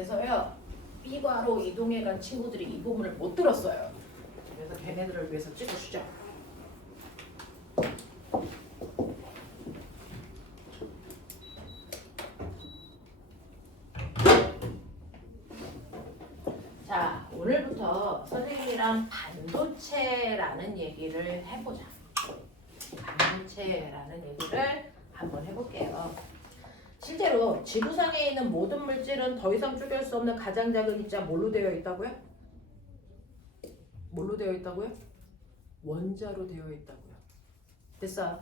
시간에서요. B과로 이동해 간 친구들이 이 부분을 못 들었어요. 그래서 걔네들을 위해서 찍어주자. 자, 오늘부터 선생님이랑 반도체라는 얘기를 해보자. 반도체라는 얘기를 한번 해볼게요. 실제로 지구상에 있는 모든 물질은 더 이상 쪼갤 수 없는 가장 작은 입자 뭘로 되어 있다고요? 뭘로 되어 있다고요? 원자로 되어 있다고요. 됐어.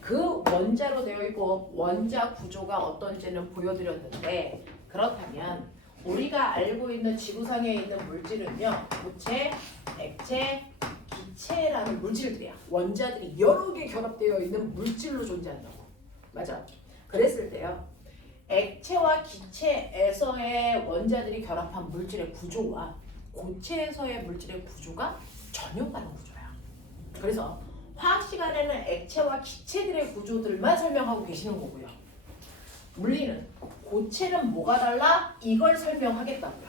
그 원자로 되어 있고 원자 구조가 어떤지는 보여드렸는데, 그렇다면 우리가 알고 있는 지구상에 있는 물질은요, 고체, 액체, 기체라는 물질들이야. 원자들이 여러 개 결합되어 있는 물질로 존재한다고. 맞아. 그랬을 때요, 액체와 기체에서의 원자들이 결합한 물질의 구조와 고체에서의 물질의 구조가 전혀 다른 구조야. 그래서 화학 시간에는 액체와 기체들의 구조들만 설명하고 계시는 거고요. 물리는 고체는 뭐가 달라? 이걸 설명하겠다고요.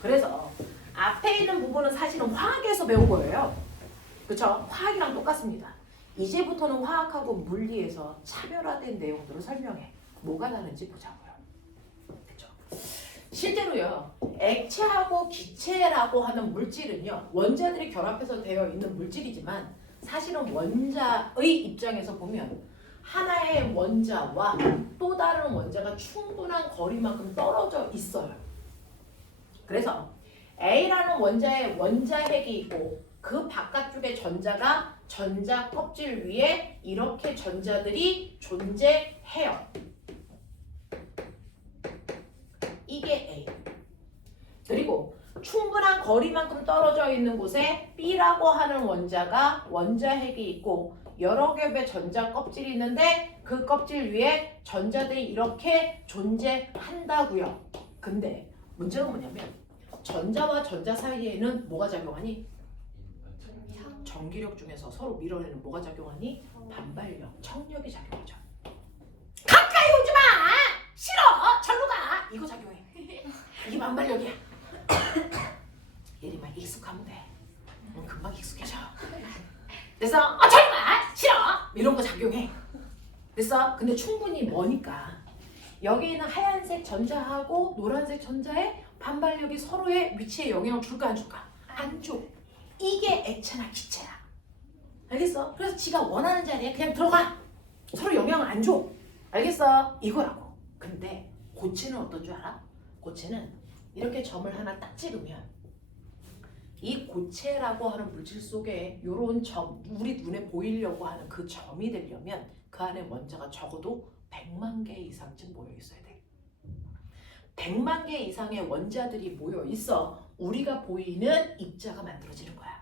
그래서 앞에 있는 부분은 사실은 화학에서 배운 거예요. 그렇죠? 화학이랑 똑같습니다. 이제부터는 화학하고 물리에서 차별화된 내용들을 설명해. 뭐가 다른지 보자고요. 그렇죠? 실제로요, 액체하고 기체라고 하는 물질은요, 원자들이 결합해서 되어 있는 물질이지만 사실은 원자의 입장에서 보면 하나의 원자와 또 다른 원자가 충분한 거리만큼 떨어져 있어요. 그래서 A라는 원자에 원자핵이 있고 그 바깥쪽에 전자가 전자 껍질 위에 이렇게 전자들이 존재해요. 이게 A. 그리고 충분한 거리만큼 떨어져 있는 곳에 B라고 하는 원자가 원자핵이 있고 여러 겹의 전자 껍질이 있는데 그 껍질 위에 전자들이 이렇게 존재한다고요. 근데 문제가 뭐냐면 전자와 전자 사이에는 뭐가 작용하니? 전기력 중에서 서로 밀어내는 뭐가 작용하니? 반발력, 청력이 작용하죠. 가까이 오지 마! 싫어! 절로 가! 이거 작용해. 이게 반발력이야. 얘리만 익숙하면 돼. 금방 익숙해져. 그래서 절로 가! 싫어! 이런 거 작용해. 됐어? 근데 충분히 머니까 여기 있는 하얀색 전자하고 노란색 전자의 반발력이 서로의 위치에 영향을 줄까 안 줄까? 안 줘. 이게 액체나 기체야. 알겠어? 그래서 지가 원하는 자리에 그냥 들어가. 서로 영향을 안 줘. 알겠어? 이거라고. 근데 고체는 어떤 줄 알아? 고체는 이렇게 점을 하나 딱 찍으면 이 고체라고 하는 물질 속에 이런 점, 우리 눈에 보이려고 하는 그 점이 되려면 그 안에 원자가 적어도 100만 개 이상쯤 모여 있어야 돼. 100만 개 이상의 원자들이 모여 있어 우리가 보이는 입자가 만들어지는 거야.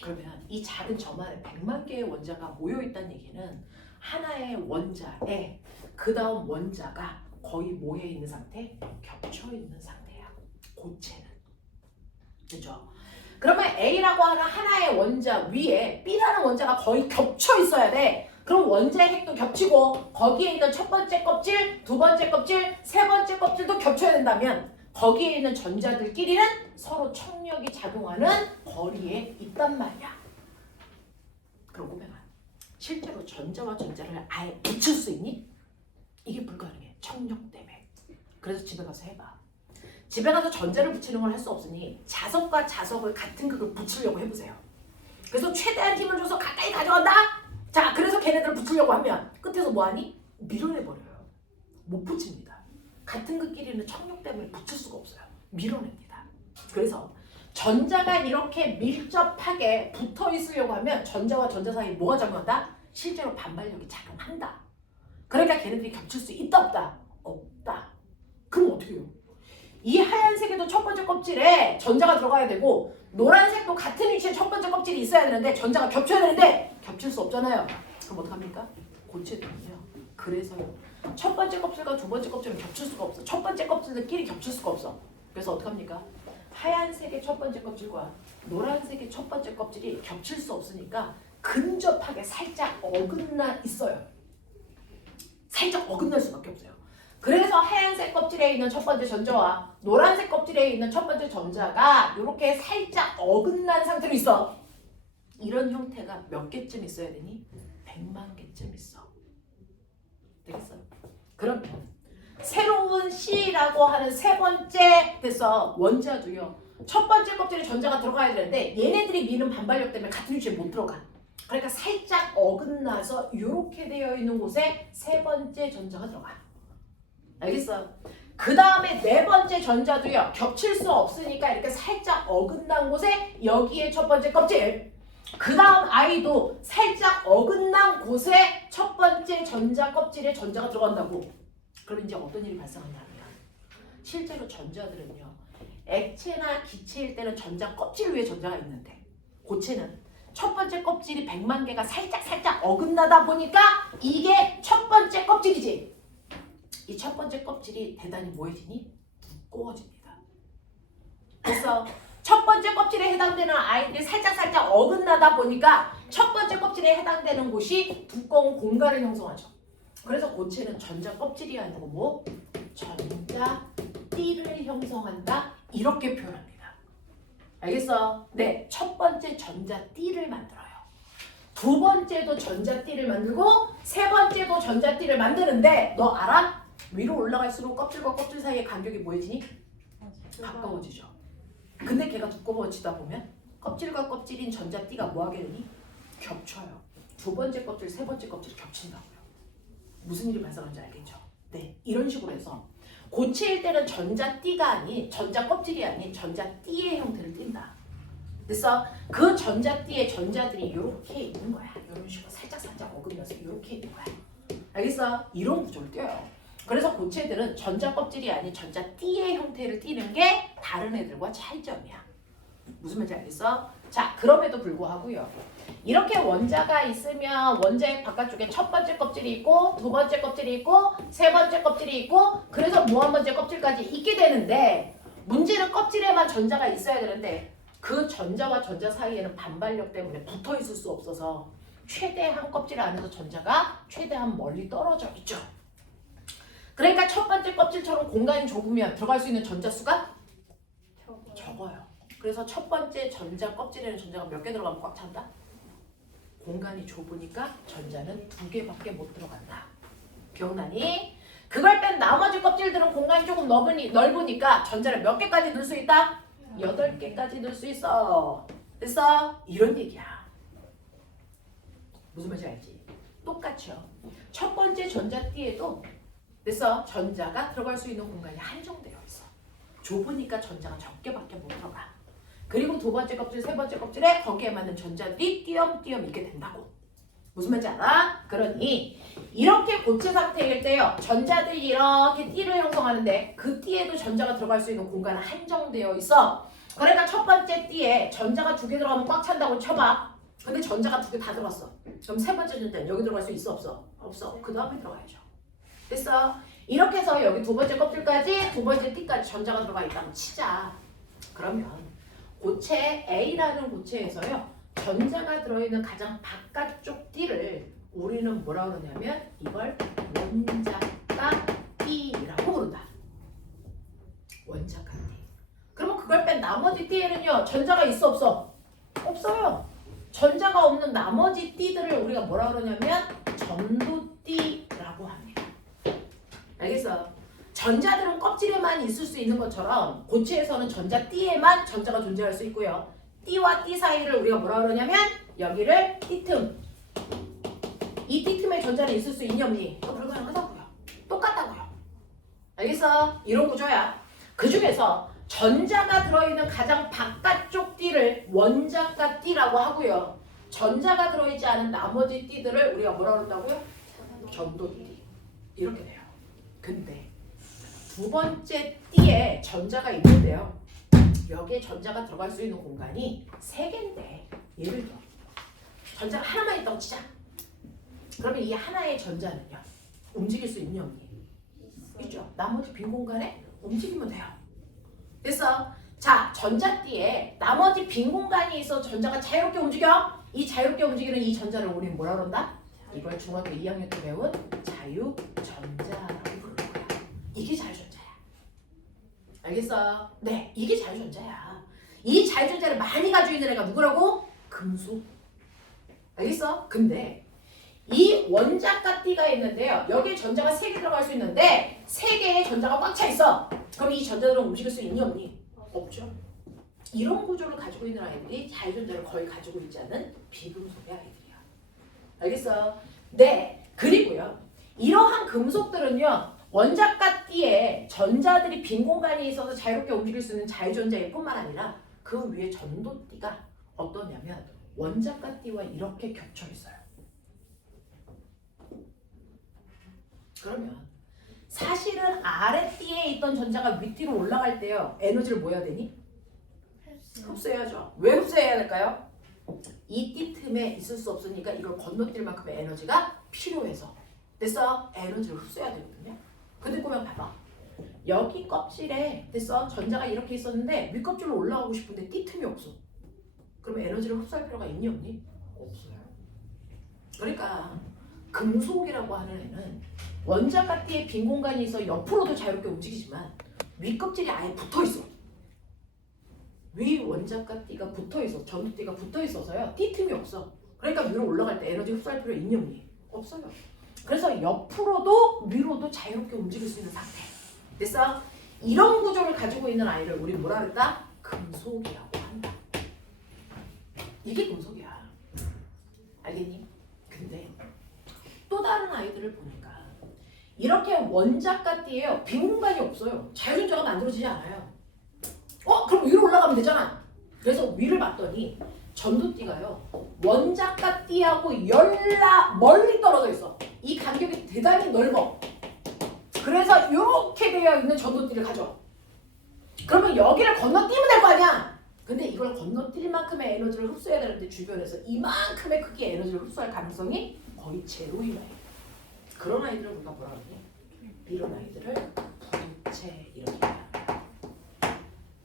그러면 이 작은 점 안에 100만 개의 원자가 모여 있다는 얘기는 하나의 원자에 그 다음 원자가 거의 모여 있는 상태, 겹쳐 있는 상태야. 고체는. 그렇죠? 그러면 A라고 하는 하나의 원자 위에 B라는 원자가 거의 겹쳐 있어야 돼. 그럼 원자의 핵도 겹치고 거기에 있는 첫 번째 껍질, 두 번째 껍질, 세 번째 껍질도 겹쳐야 된다면 거기에 있는 전자들끼리는 서로 청력이 작용하는 거리에 있단 말이야. 그러고 보면 실제로 전자와 전자를 아예 붙일 수 있니? 이게 불가능해. 청력 때문에. 그래서 집에 가서 해봐. 집에 가서 전자를 붙이는 걸 할 수 없으니 자석과 자석을 같은 극을 붙이려고 해보세요. 그래서 최대한 힘을 줘서 가까이 가져간다? 자, 그래서 걔네들을 붙이려고 하면 끝에서 뭐하니? 밀어내버려요. 못 붙입니다. 같은 극끼리는 청력 때문에 붙일 수가 없어요. 밀어냅니다. 그래서 전자가 이렇게 밀접하게 붙어 있으려고 하면 전자와 전자 사이에 뭐가 작용한다? 실제로 반발력이 작용한다. 그러니까 걔네들이 겹칠 수 있다 없다? 없다. 그럼 어떻게 해요? 이 하얀색에도 첫 번째 껍질에 전자가 들어가야 되고 노란색도 같은 위치에 첫 번째 껍질이 있어야 되는데 전자가 겹쳐야 되는데 겹칠 수 없잖아요. 그럼 어떡합니까? 고체들은요. 그래서요. 첫 번째 껍질과 두 번째 껍질은 겹칠 수가 없어. 첫 번째 껍질들끼리 겹칠 수가 없어. 그래서 어떡합니까? 하얀색의 첫 번째 껍질과 노란색의 첫 번째 껍질이 겹칠 수 없으니까 근접하게 살짝 어긋나 있어요. 살짝 어긋날 수밖에 없어요. 그래서 하얀색 껍질에 있는 첫 번째 전자와 노란색 껍질에 있는 첫 번째 전자가 이렇게 살짝 어긋난 상태로 있어. 이런 형태가 몇 개쯤 있어야 되니? 100만 개쯤 있어. 되겠어? 그러면 새로운 C라고 하는 세 번째 됐어. 원자도요. 첫 번째 껍질에 전자가 들어가야 되는데 얘네들이 미는 반발력 때문에 같은 위치에 못 들어가. 그러니까 살짝 어긋나서 이렇게 되어 있는 곳에 세 번째 전자가 들어가. 알겠어? 그 다음에 네 번째 전자도요. 겹칠 수 없으니까 이렇게 살짝 어긋난 곳에 여기에 첫 번째 껍질. 그 다음 I도 살짝 어긋난 곳에 첫 번째 전자 껍질에 전자가 들어간다고. 그럼 이제 어떤 일이 발생하냐면 실제로 전자들은요. 액체나 기체일 때는 전자 껍질 위에 전자가 있는데 고체는 첫 번째 껍질이 100만 개가 살짝 어긋나다 보니까 이게 첫 번째 껍질이지. 이 첫 번째 껍질이 대단히 뭐해지니? 두꺼워집니다. 그래서 첫 번째 껍질에 해당되는 아이들이 살짝 어긋나다 보니까 첫 번째 껍질에 해당되는 곳이 두꺼운 공간을 형성하죠. 그래서 고체는 전자 껍질이 아니고 뭐? 전자 띠를 형성한다. 이렇게 표현합니다. 알겠어? 네, 첫 번째 전자 띠를 만들어요. 두 번째도 전자 띠를 만들고 세 번째도 전자 띠를 만드는데 너 알아? 위로 올라갈수록 껍질과 껍질 사이의 간격이 뭐해지니? 가까워지죠. 근데 걔가 두꺼워지다 보면 껍질과 껍질인 전자 띠가 뭐하게 되니? 겹쳐요. 두 번째 껍질, 세 번째 껍질이 겹친다고요. 무슨 일이 발생하는지 알겠죠? 네, 이런 식으로 해서 고체일 때는 전자 띠가 아닌 전자 껍질이 아닌 전자 띠의 형태를 띈다. 그래서 그 전자 띠의 전자들이 이렇게 있는 거야. 이런 식으로 살짝 어긋나서 이렇게 있는 거야. 알겠어? 이런 구조를 띄어요. 그래서 고체들은 전자 껍질이 아닌 전자 띠의 형태를 띠는 게 다른 애들과 차이점이야. 무슨 말인지 알겠어? 자, 그럼에도 불구하고요. 이렇게 원자가 있으면 원자의 바깥쪽에 첫 번째 껍질이 있고 두 번째 껍질이 있고 세 번째 껍질이 있고 그래서 무한 번째 껍질까지 있게 되는데 문제는 껍질에만 전자가 있어야 되는데 그 전자와 전자 사이에는 반발력 때문에 붙어 있을 수 없어서 최대한 껍질 안에서 전자가 최대한 멀리 떨어져 있죠. 그러니까 첫 번째 껍질처럼 공간이 좁으면 들어갈 수 있는 전자 수가 적어요. 그래서 첫 번째 전자 껍질에는 전자가 몇 개 들어가면 꽉 찬다? 공간이 좁으니까 전자는 2개밖에 못 들어간다. 기억나니? 그걸 뺀 나머지 껍질들은 공간이 조금 넓으니까 전자를 몇 개까지 넣을 수 있다? 8개까지 넣을 수 있어. 됐어? 이런 얘기야. 무슨 말인지 알지? 똑같죠. 첫 번째 전자띠에도 됐어? 전자가 들어갈 수 있는 공간이 한정되어 있어. 좁으니까 전자가 적게밖에 못 들어가. 그리고 두 번째 껍질, 세 번째 껍질에 거기에 맞는 전자들이 띄엄띄엄 있게 된다고. 무슨 말인지 알아? 그러니 이렇게 고체 상태일 때요. 전자들이 이렇게 띠를 형성하는데 그 띠에도 전자가 들어갈 수 있는 공간은 한정되어 있어. 그러니까 첫 번째 띠에 전자가 2개 들어가면 꽉 찬다고 쳐봐. 근데 전자가 2개 다 들어갔어. 그럼 세 번째 전자는 여기 들어갈 수 있어? 없어? 없어. 그 다음에 들어가야죠. 됐어? 이렇게 해서 여기 두 번째 껍질까지 두 번째 띠까지 전자가 들어가 있다고 치자. 그러면 고체 A라는 고체에서요. 전자가 들어있는 가장 바깥쪽 띠를 우리는 뭐라 그러냐면 이걸 원자가 띠라고 부른다. 원자가 띠. 그러면 그걸 뺀 나머지 띠에는요. 전자가 있어 없어? 없어요. 전자가 없는 나머지 띠들을 우리가 뭐라 그러냐면 전도띠라고 합니다. 알겠어? 전자들은 껍질에만 있을 수 있는 것처럼 고체에서는 전자띠에만 전자가 존재할 수 있고요. 띠와 띠 사이를 우리가 뭐라 그러냐면 여기를 띠틈. 이 띠틈에 전자는 있을 수 있니 없니? 불가능하다고요. 똑같다고요. 알겠어? 이런 구조야. 그 중에서 전자가 들어있는 가장 바깥쪽 띠를 원자가 띠라고 하고요. 전자가 들어있지 않은 나머지 띠들을 우리가 뭐라 그런다고요? 전도띠. 이렇게 돼요. 근데 두 번째 띠에 전자가 있는데요. 여기에 전자가 들어갈 수 있는 공간이 3개인데 예를 들어 전자가 하나만 있다고 치자. 그러면 이 하나의 전자는요. 움직일 수 있니 없니? 있죠. 나머지 빈 공간에 움직이면 돼요. 그래서 자 전자띠에 나머지 빈 공간이 있어 전자가 자유롭게 움직여. 이 자유롭게 움직이는 이 전자를 우리는 뭐라 그런다? 이걸 중학교 2학년 때 배운 자유전자라고 부르는 거야. 이게 자유전자야. 알겠어? 네, 이게 자유전자야. 이 자유전자를 많이 가지고 있는 애가 누구라고? 금속. 알겠어? 근데 이 원자과 띠가 있는데요. 여기에 전자가 3개 들어갈 수 있는데 3개의 전자가 꽉 차 있어. 그럼 이 전자들은 움직일 수 있니 없니? 없죠. 이런 구조를 가지고 있는 아이들이 자유전자를 거의 가지고 있지 않는 비금속의 아이들이야. 알겠어? 네. 그리고요. 이러한 금속들은요. 원자과 띠에 전자들이 빈 공간이 있어서 자유롭게 움직일 수 있는 자유전자일 뿐만 아니라 그 위에 전도띠가 어떠냐면 원자과 띠와 이렇게 겹쳐 있어요. 그러면 사실은 아래띠에 있던 전자가 윗띠로 올라갈 때요. 에너지를 뭐 해야 되니? 흡수해야죠. 왜 흡수해야 될까요? 이 띠 틈에 있을 수 없으니까 이걸 건너뛸 만큼의 에너지가 필요해서. 됐어? 에너지를 흡수해야 되거든요. 근데 보면 봐봐. 여기 껍질에 됐어? 전자가 이렇게 있었는데 윗껍질로 올라가고 싶은데 띠 틈이 없어. 그럼 에너지를 흡수할 필요가 있니 없니? 없어요. 그러니까 금속이라고 하는 애는 원자과 띠에 빈 공간이 있어 옆으로도 자유롭게 움직이지만 윗껍질이 아예 붙어있어. 위 원자과 띠가 붙어있어. 전도띠가 붙어있어서요. 띠 틈이 없어. 그러니까 위로 올라갈 때 에너지 흡수할 필요 있니 없니? 없어요. 그래서 옆으로도 위로도 자유롭게 움직일 수 있는 상태. 됐어? 이런 구조를 가지고 있는 아이를 우리 뭐라 그랬다? 금속이라고 한다. 이게 금속이야. 알겠니? 근데 또 다른 아이들을 보니까 이렇게 원자과 띠에요. 빈 공간이 없어요. 자유전자가 만들어지지 않아요. 그럼 위로 올라가면 되잖아. 그래서 위를 봤더니 전도띠가요. 원자과 띠하고 멀리 떨어져 있어. 이 간격이 대단히 넓어. 그래서 이렇게 되어 있는 전도띠를 가져. 그러면 여기를 건너뛰면 될 거 아니야. 근데 이걸 건너뛸 만큼의 에너지를 흡수해야 되는데 주변에서 이만큼의 크기의 에너지를 흡수할 가능성이 거의 제로인 아이. 그런 아이들을 우리가 뭐라 그러니? 이런 아이들을 부채 이렇게 얘기합니다.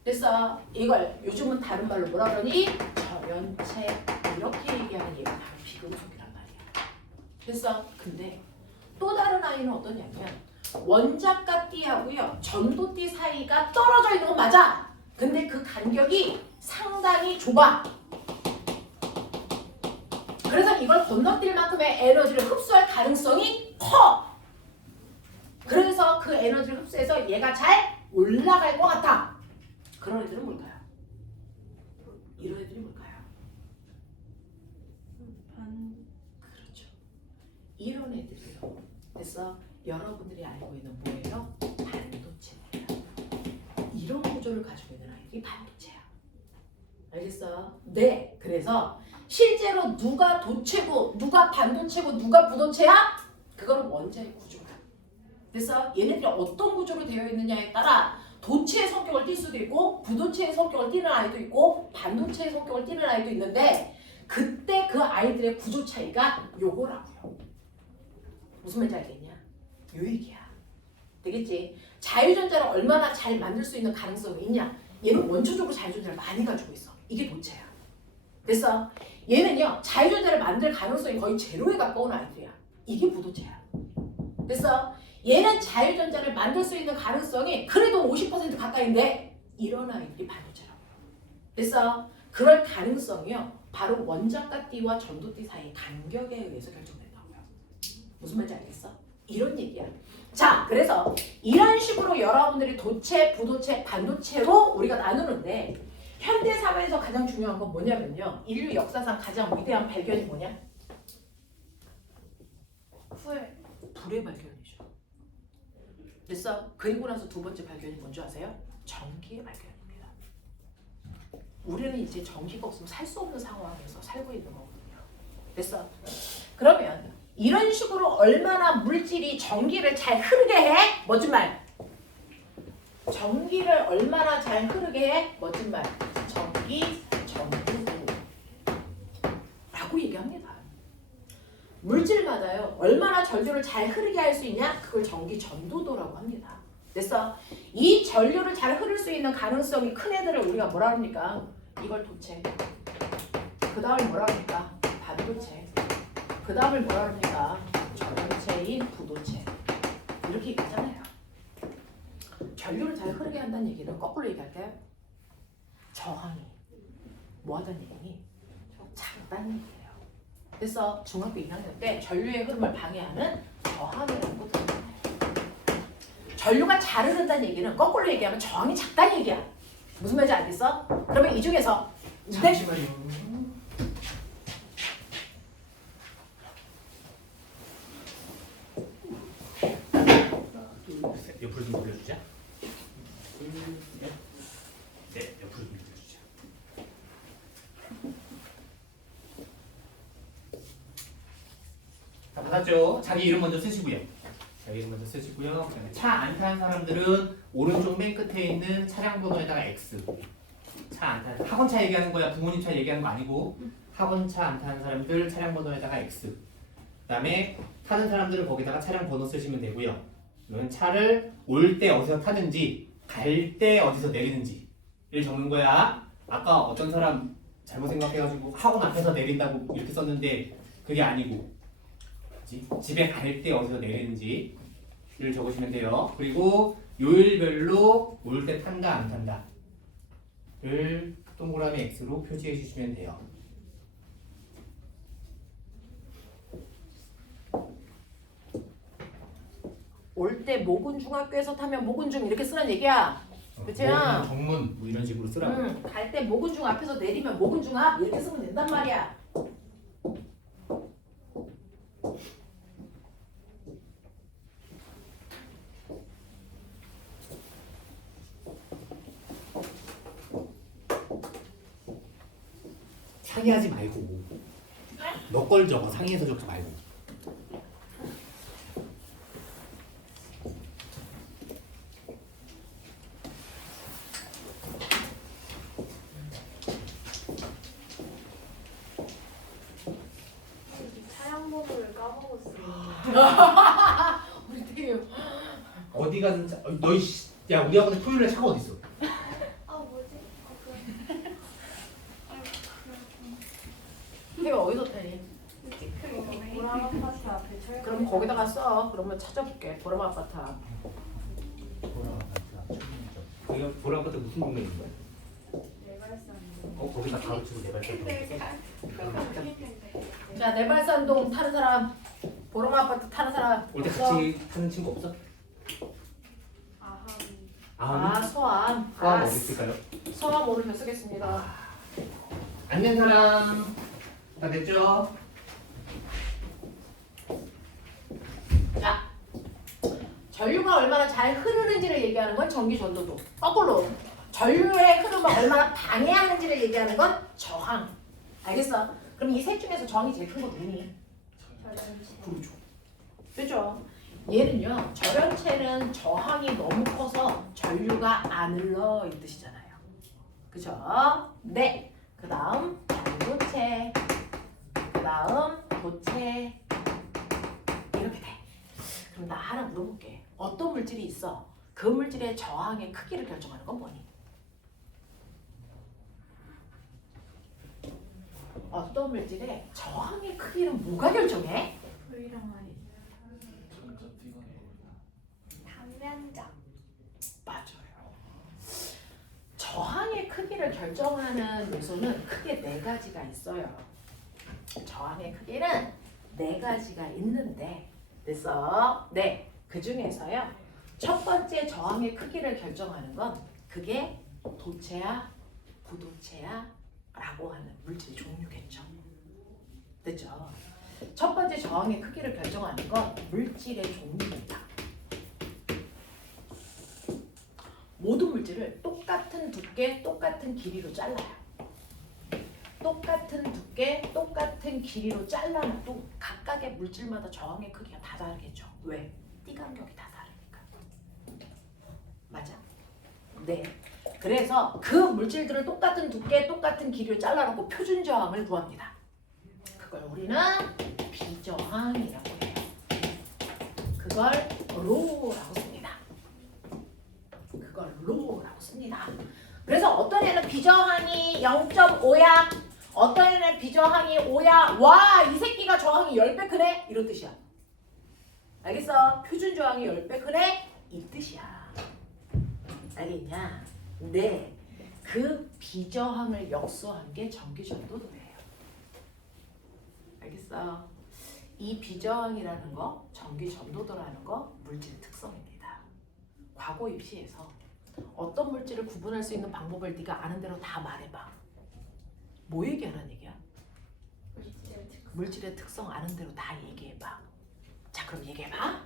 됐어? 이걸 요즘은 다른 말로 뭐라 그러니? 절연체 이렇게 얘기하는 얘가 바로 비금속이란 말이야. 됐어? 근데 또 다른 아이는 어떠냐면 원자과 띠하고요 전도띠 사이가 떨어져 있는 건 맞아. 근데 그 간격이 상당히 좁아. 그래서 이걸 건너뛸 만큼의 에너지를 흡수할 가능성이 커. 그래서 그 에너지를 흡수해서 얘가 잘 올라갈 것 같아. 그런 애들은 뭘까요? 이런 애들이 뭘까요? 그렇죠. 이런 애들이요. 그래서 여러분들이 알고 있는 뭐예요? 반도체입니다. 이런 구조를 가지고 있는 아이들이 반도체야. 알겠어? 네. 그래서 실제로 누가 도체고 누가 반도체고 누가 부도체야? 그거는 원자의 구조야. 그래서 얘네들이 어떤 구조로 되어 있느냐에 따라 도체의 성격을 띌 수도 있고 부도체의 성격을 띠는 아이도 있고 반도체의 성격을 띠는 아이도 있는데 그때 그 아이들의 구조 차이가 요거라고요. 무슨 말인지 알겠냐? 요 얘기야. 되겠지? 자유전자를 얼마나 잘 만들 수 있는 가능성이 있냐? 얘는 원초적으로 자유전자를 많이 가지고 있어. 이게 도체야. 됐어? 얘는요 자유전자를 만들 가능성이 거의 제로에 가까운 아이들이야. 이게 부도체야. 됐어? 얘는 자유전자를 만들 수 있는 가능성이 그래도 50% 가까이인데 이런 아이들이 반도체라고요. 됐어? 그럴 가능성이요 바로 원자과 띠와 전도띠 사이의 간격에 의해서 결정된다고요. 무슨 말인지 알겠어? 이런 얘기야. 자, 그래서 이런 식으로 여러분들이 도체, 부도체, 반도체로 우리가 나누는데 현대 사회에서 가장 중요한 건 뭐냐면요. 인류 역사상 가장 위대한 발견이 뭐냐? 불의 발견이죠. 됐어? 그리고 나서 두 번째 발견이 뭔지 아세요? 전기의 발견입니다. 우리는 이제 전기가 없으면 살 수 없는 상황에서 살고 있는 거거든요. 됐어? 그러면 이런 식으로 얼마나 물질이 전기를 잘 흐르게 해? 멋진 말. 전기를 얼마나 잘 흐르게 해? 멋진 말. 전기 전도도 라고 얘기합니다. 물질마다요 얼마나 전류를 잘 흐르게 할 수 있냐? 그걸 전기 전도도라고 합니다. 됐어? 이 전류를 잘 흐를 수 있는 가능성이 큰 애들을 우리가 뭐라 합니까? 이걸 도체. 그 다음에 뭐라 합니까? 반도체. 그 다음을 뭐라 합니까? 전체인 부도체. 이렇게 얘기하잖아요. 전류를 잘 흐르게 한다는 얘기는 거꾸로 얘기할까요? 저항이 뭐 하다는 얘기니? 작다는 얘기예요. 그래서 중학교 2학년 때 전류의 흐름을 방해하는 저항이라고 들어요. 전류가 잘 흐른다는 얘기는 거꾸로 얘기하면 저항이 작다는 얘기야. 무슨 말인지 알겠어? 그러면 이 중에서 잠시만요. 옆으로 좀 돌려주자. 네, 옆으로 좀 돌려주자. 다 받았죠? 자기 이름 먼저 쓰시고요. 자기 이름 먼저 쓰시고요. 그다음에 차 안 타는 사람들은 오른쪽 맨 끝에 있는 차량 번호에다가 X. 차 안 타는 학원차 얘기하는 거야. 부모님 차 얘기하는 거 아니고 학원차 안 타는 사람들 차량 번호에다가 X. 그다음에 타는 사람들은 거기다가 차량 번호 쓰시면 되고요. 그러면 차를 올 때 어디서 타는지, 갈 때 어디서 내리는지를 적는 거야. 아까 어떤 사람 잘못 생각해가지고 학원 앞에서 내린다고 이렇게 썼는데 그게 아니고 집에 갈 때 어디서 내리는지를 적으시면 돼요. 그리고 요일별로 올 때 탄다 안 탄다를 동그라미 X로 표시해 주시면 돼요. 올 때 모군중학교에서 타면 모군중 이렇게 쓰는 얘기야. 그치야? 정문 뭐 이런 식으로 쓰라고. 갈 때 모군중 앞에서 내리면 모군중 앞 이렇게 쓰면 된단 말이야. 상의하지 말고 너 걸 적어. 상의해서 적지 말고. 차량 번호를 까먹었어요. 우리 태유. 어디 가든 너희 야 우리 학원에 토요일에 차가 어디 있어? 아 뭐지? 태유 어디서 타니? 보람 아파트 앞에 철. 그럼 거기다가 써. 그러면 찾아볼게. 보람 아파트. 거기가 보라 아파트 무슨 동네인 거야? 내발산. 거기다 가로치고 내발산. 자, 내발산동 타는 사람, 보람 아파트 타는 사람. 올때 없어? 같이 타는 친구 없어? 아함. 서암. 포함 어디 있을까요? 서암 오늘 몇 쓰겠습니다. 앉는 사람 다 됐죠? 자, 전류가 얼마나 잘 흐르는지를 얘기하는 건 전기 전도도. 거꾸로 전류의 흐름을 얼마나 방해하는지를 얘기하는 건 저항. 알겠어? 그럼 이 셋 중에서 저항이 제일 큰 거 누구니? 그렇죠. 그죠? 얘는요, 절연체는 저항이 너무 커서 전류가 안 흘러 이 뜻이잖아요. 그죠? 네. 그 다음 반도체, 그 다음 도체 이렇게 돼. 그럼 나 하나 물어볼게. 어떤 물질이 있어? 그 물질의 저항의 크기를 결정하는 건 뭐니? 어떤 물질의 저항의 크기를 뭐가 결정해? V랑 I. 단면적. 맞아요. 저항의 크기를 결정하는 요소는 크게 네 가지가 있어요. 저항의 크기는 네 가지가 있는데, 됐어? 네. 그 중에서요. 첫 번째 저항의 크기를 결정하는 건 그게 도체야, 부도체야 라고 하는 물질 종류겠죠. 됐죠? 첫 번째 저항의 크기를 결정하는 건 물질의 종류입니다. 모든 물질을 똑같은 두께, 똑같은 길이로 잘라요. 똑같은 두께, 똑같은 길이로 잘라놔도 각각의 물질마다 저항의 크기가 다 다르겠죠. 왜? 띠간격이 다 다르니까. 맞아? 네. 그래서 그 물질들을 똑같은 두께, 똑같은 길이로 잘라놓고 표준 저항을 구합니다. 그걸 우리는 비저항이라고 해요. 그걸 로라고 씁니다. 그걸 로라고 씁니다. 그래서 어떤 애는 비저항이 0.5야. 어떤 애는 비저항이 5야. 와, 이 새끼가 저항이 10배 크네? 이런 뜻이야. 알겠어? 표준 저항이 10배 크네? 이 뜻이야. 알겠냐? 네. 그 비저항을 역수한 게 전기전도도예요. 알겠어? 이 비저항이라는 거, 전기전도도라는 거 물질의 특성입니다. 과거 입시에서 어떤 물질을 구분할 수 있는 방법을 네가 아는 대로 다 말해봐. 뭐 얘기하라는 얘기야? 물질의 특성 아는 대로 다 얘기해봐. 자, 그럼 얘기해봐.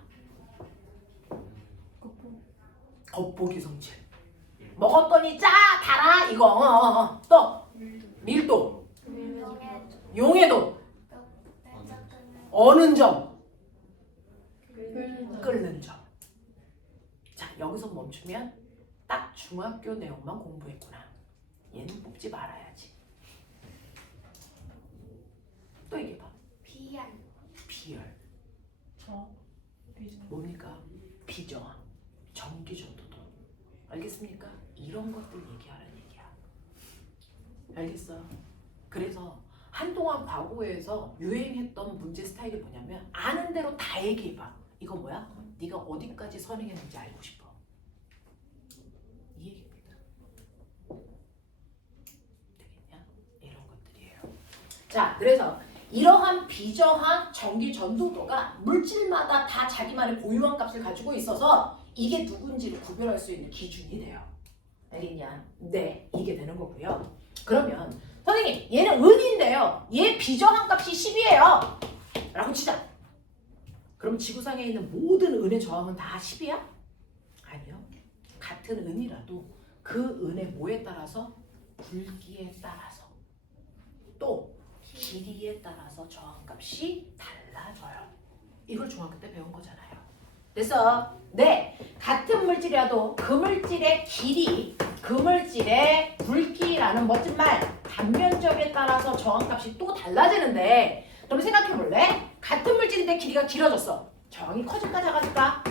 겉보기 성질. 먹었더니 짜, 달아, 이거. 또 밀도, 용해도, 어는 점, 끓는 점. 자, 여기서 멈추면 딱 중학교 내용만 공부했구나. 얘는 뽑지 말아야지. 또 얘기해봐. 비열. 뭡니까? 비저항, 전기전도도. 알겠습니까? 이런 것들 얘기하라는 얘기야. 알겠어? 그래서 한동안 과거에서 유행했던 문제 스타일이 뭐냐면 아는 대로 다 얘기해봐. 이거 뭐야? 네가 어디까지 선행했는지 알고 싶어. 이 얘기입니다. 되겠냐? 이런 것들이에요. 자, 그래서 이러한 비저항 전기전도도가 물질마다 다 자기만의 고유한 값을 가지고 있어서 이게 누군지를 구별할 수 있는 기준이 돼요. 알겠냐? 네, 이게 되는 거고요. 그러면 선생님, 얘는 은인데요. 얘 비저항 값이 10이에요. 라고 치자. 그럼 지구상에 있는 모든 은의 저항은 다 10이야? 아니요. 같은 은이라도 그 은의 뭐에 따라서? 굵기에 따라서 또 길이에 따라서 저항값이 달라져요. 이걸 중학교 때 배운 거잖아요. 그래서 네, 같은 물질이라도 그 물질의 길이, 그 물질의 굵기라는 멋진 말, 단면적에 따라서 저항값이 또 달라지는데 그럼 생각해 볼래? 같은 물질인데 길이가 길어졌어. 저항이 커질까 작아질까?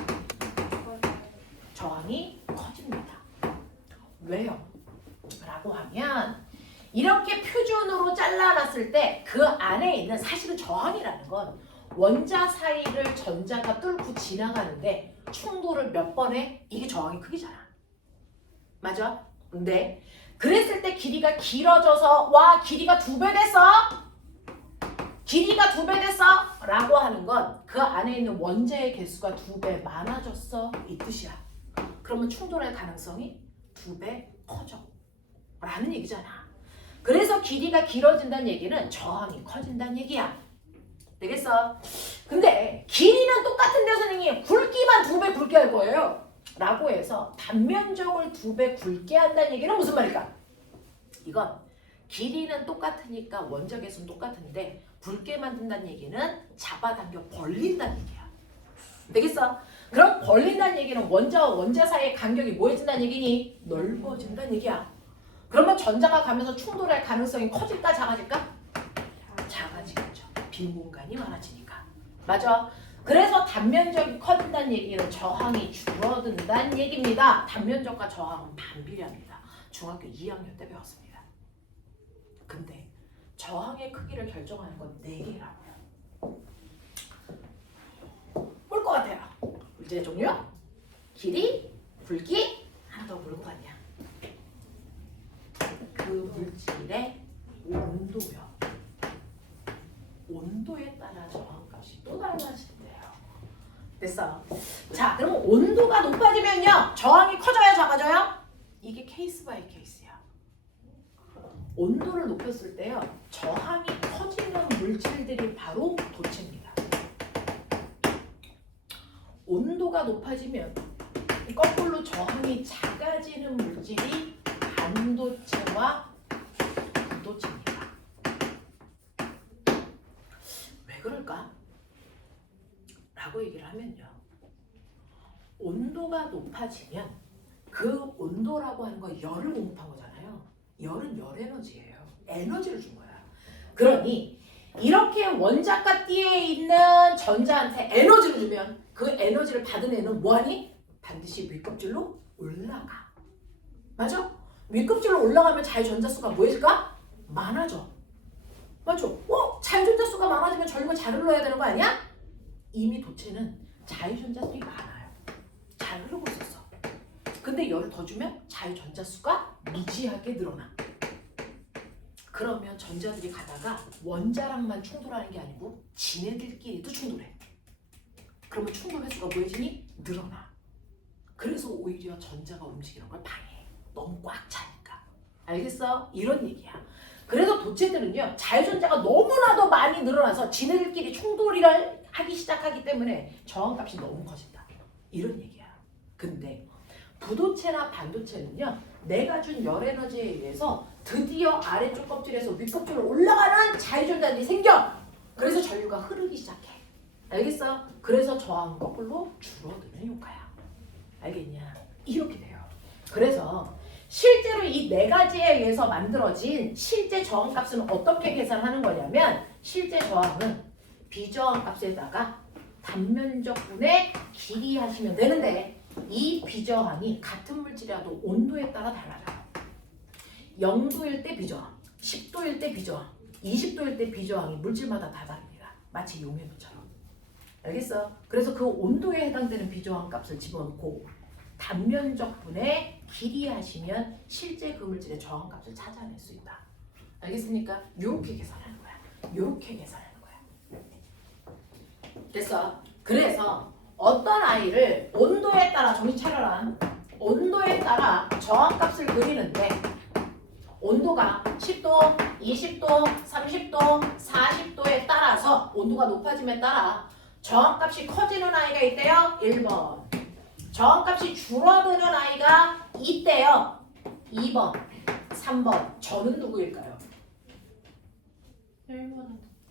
저항이 커집니다. 왜요? 라고 하면 이렇게 표준으로 잘라놨을 때 그 안에 있는 사실은 저항이라는 건 원자 사이를 전자가 뚫고 지나가는데 충돌을 몇 번 해? 이게 저항의 크기잖아. 맞아? 근데 그랬을 때 길이가 길어져서 와 길이가 2배 됐어? 길이가 2배 됐어? 라고 하는 건 그 안에 있는 원자의 개수가 2배 많아졌어 이 뜻이야. 그러면 충돌할 가능성이 2배 커져 라는 얘기잖아. 그래서 길이가 길어진다는 얘기는 저항이 커진다는 얘기야. 되겠어? 근데 길이는 똑같은데 선생님 굵기만 2배 굵게 할 거예요 라고 해서 단면적을 2배 굵게 한다는 얘기는 무슨 말일까? 이건 길이는 똑같으니까 원자 개수는 똑같은데 굵게 만든다는 얘기는 잡아당겨 벌린다는 얘기야. 되겠어? 그럼 벌린다는 얘기는 원자와 원자 사이의 간격이 뭐해진다는 얘기니? 넓어진다는 얘기야. 그러면 전자가 가면서 충돌할 가능성이 커질까 작아질까? 작아지겠죠. 빈 공간이 많아지니까. 맞아? 그래서 단면적이 커진다는 얘기는 저항이 줄어든다는 얘기입니다. 단면적과 저항은 반비례합니다. 중학교 2학년 때 배웠습니다. 근데 저항의 크기를 결정하는 건 4개라고요. 뭘 것 같아요? 물질의 종류, 길이, 굵기, 하나 더 뭘 것 같냐? 그 물질의 온도요. 온도에 따라 저항값이 또 달라진대요. 됐어. 자, 그럼 온도가 높아지면요. 저항이 커져요, 작아져요? 이게 케이스 바이 케이스야. 온도를 높였을 때요. 저항이 커지는 물질들이 바로 도체입니다. 온도가 높아지면 거꾸로 저항이 작아지는 물질이 반도체와 부도체입니다. 왜 그럴까? 라고 얘기를 하면요. 온도가 높아지면 그 온도라고 하는 건 열을 공급한 거잖아요. 열은 열 에너지예요. 에너지를 준 거야. 그러니 이렇게 원자가 띠에 있는 전자한테 에너지를 주면 그 에너지를 받은 애는 뭐하니? 반드시 윗껍질로 올라가. 맞아? 윗껍질로 올라가면 자유전자수가 뭐해질까? 많아져. 맞죠? 자유전자수가 많아지면 전류가 잘 흘러야 되는 거 아니야? 이미 도체는 자유전자수이 많아요. 잘 흐르고 있었어. 그 근데 열을 더 주면 자유전자수가 무지하게 늘어나. 그러면 전자들이 가다가 원자랑만 충돌하는 게 아니고 지네들끼리도 충돌해. 그러면 충돌 횟수가 뭐해지니? 늘어나. 그래서 오히려 전자가 움직이는 걸 방해해. 너무 꽉 차니까. 알겠어? 이런 얘기야. 그래서 도체들은요, 자유전자가 너무나도 많이 늘어나서 지네들끼리 충돌을 하기 시작하기 때문에 저항값이 너무 커진다. 이런 얘기야. 근데 부도체나 반도체는요, 내가 준 열에너지에 의해서 드디어 아래쪽 껍질에서 윗껍질로 올라가는 자유전자들이 생겨. 그래서 전류가 흐르기 시작해. 알겠어? 그래서 저항은 거꾸로 줄어드는 효과야. 알겠냐? 이렇게 돼요. 그래서 실제로 이 네 가지에 의해서 만들어진 실제 저항값은 어떻게 계산하는 거냐면, 실제 저항은 비저항값에다가 단면적분의 길이 하시면 되는데, 이 비저항이 같은 물질이라도 온도에 따라 달라져요. 0도일 때 비저항, 10도일 때 비저항, 20도일 때 비저항이 물질마다 다 다릅니다. 마치 용해도처럼. 알겠어? 그래서 그 온도에 해당되는 비저항 값을 집어넣고 단면적분의 길이 하시면 실제 그 물질의 저항 값을 찾아낼 수 있다. 알겠습니까? 요렇게 계산하는 거야. 요렇게 계산하는 거야. 됐어? 그래서 어떤 아이를 온도에 따라, 정신 차려라. 온도에 따라 저항 값을 그리는데, 온도가 10도, 20도, 30도, 40도에 따라서 온도가 높아짐에 따라 저항값이 커지는 아이가 있대요. 1번. 저항값이 줄어드는 아이가 있대요. 2번, 3번. 저는 누구일까요?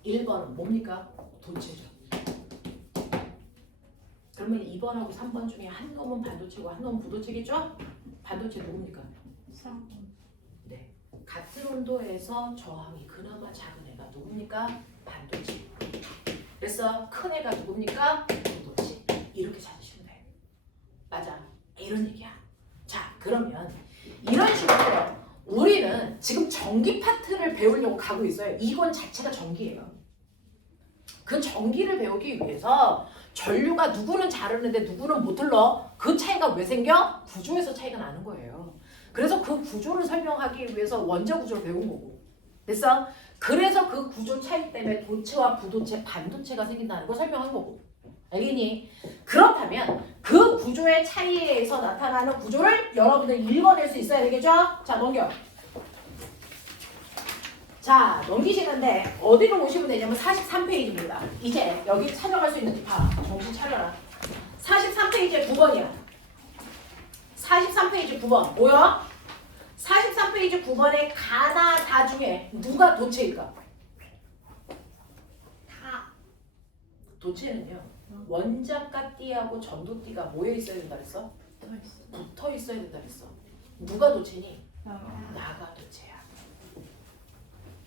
1번은 뭡니까? 도체죠. 그러면 2번하고 3번 중에 한 놈은 반도체고 한 놈은 부도체겠죠? 반도체 누굽니까? 3번. 네. 같은 온도에서 저항이 그나마 작은 애가 누굽니까? 반도체. 그래서 큰 애가 누굽니까? 부도체. 이렇게 찾으시면 돼요. 맞아. 이런 얘기야. 자, 그러면 이런 식으로 우리는 지금 전기 파트를 배우려고 가고 있어요. 이건 자체가 전기예요. 그 전기를 배우기 위해서 전류가 누구는 잘 흐르는데 누구는 못 흘러. 그 차이가 왜 생겨? 구조에서 차이가 나는 거예요. 그래서 그 구조를 설명하기 위해서 원자 구조를 배운 거고. 됐어? 그래서 그 구조 차이 때문에 도체와 부도체, 반도체가 생긴다는 거 설명한 거고. 알겠니? 그렇다면 그 구조의 차이에 의해서 나타나는 구조를 여러분들 읽어낼 수 있어야 되겠죠? 자, 넘겨. 자, 넘기시는데 어디로 오시면 되냐면 43페이지입니다. 이제 여기 찾아갈 수 있는지 봐. 정신 차려라. 43페이지에 9번이야. 43페이지 9번. 뭐야? 43페이지 9번에 가나 다 중에 누가 도체일까? 다. 도체는요, 원자가 띠하고 전도띠가 모여 있어야 된다 그랬어? 붙어 있어야 된다 그랬어. 누가 도체니? 나가 도체야.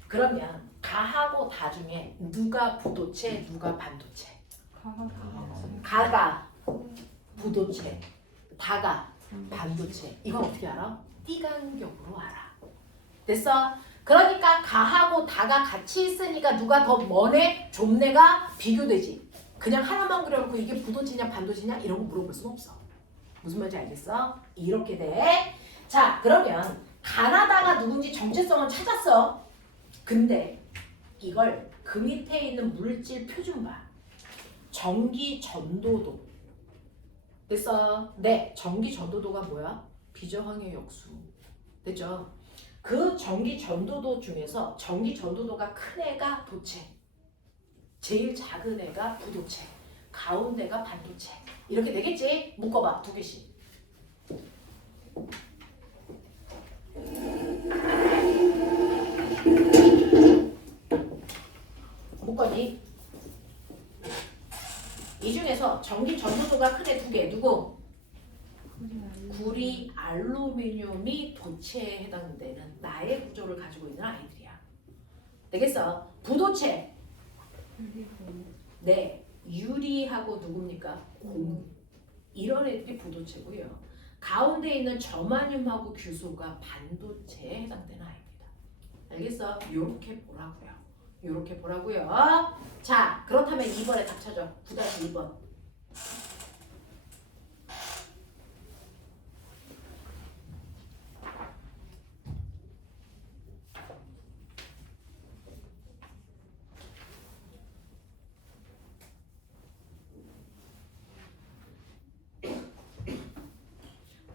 그러면 가하고 다 중에 누가 부도체, 누가 반도체? 가가 부도체, 다가 반도체. 이건 어떻게 알아? 띠간격으로 알아. 됐어? 그러니까 가하고 다가 같이 있으니까 누가 더 머네, 좁네가 비교되지. 그냥 하나만 그려놓고 이게 부도체냐 반도체냐 이런 거 물어볼 수는 없어. 무슨 말인지 알겠어? 이렇게 돼. 자, 그러면 가나다가 누군지 정체성은 찾았어. 근데 이걸 그 밑에 있는 물질 표준 봐. 전기 전도도. 됐어? 네, 전기 전도도가 뭐야? 비저항의 역수. 됐죠? 그 전기 전도도 중에서 전기 전도도가 큰 애가 도체, 제일 작은 애가 부도체, 가운데가 반도체. 이렇게 되겠지? 묶어봐, 두 개씩. 묶었니? 이 중에서 전기 전도도가 큰 애 두 개. 누구? 구리, 알루미늄이 도체에 해당되는 나의 구조를 가지고 있는 아이들이야. 되겠어? 부도체. 네, 유리하고 누굽니까? 공. 이런 애들이 부도체고요. 가운데 있는 저마늄하고 규소가 반도체에 해당되는 아이입니다. 알겠어? 요렇게 보라고요. 요렇게 보라고요. 자, 그렇다면 2번에 답 찾아. 9-2번.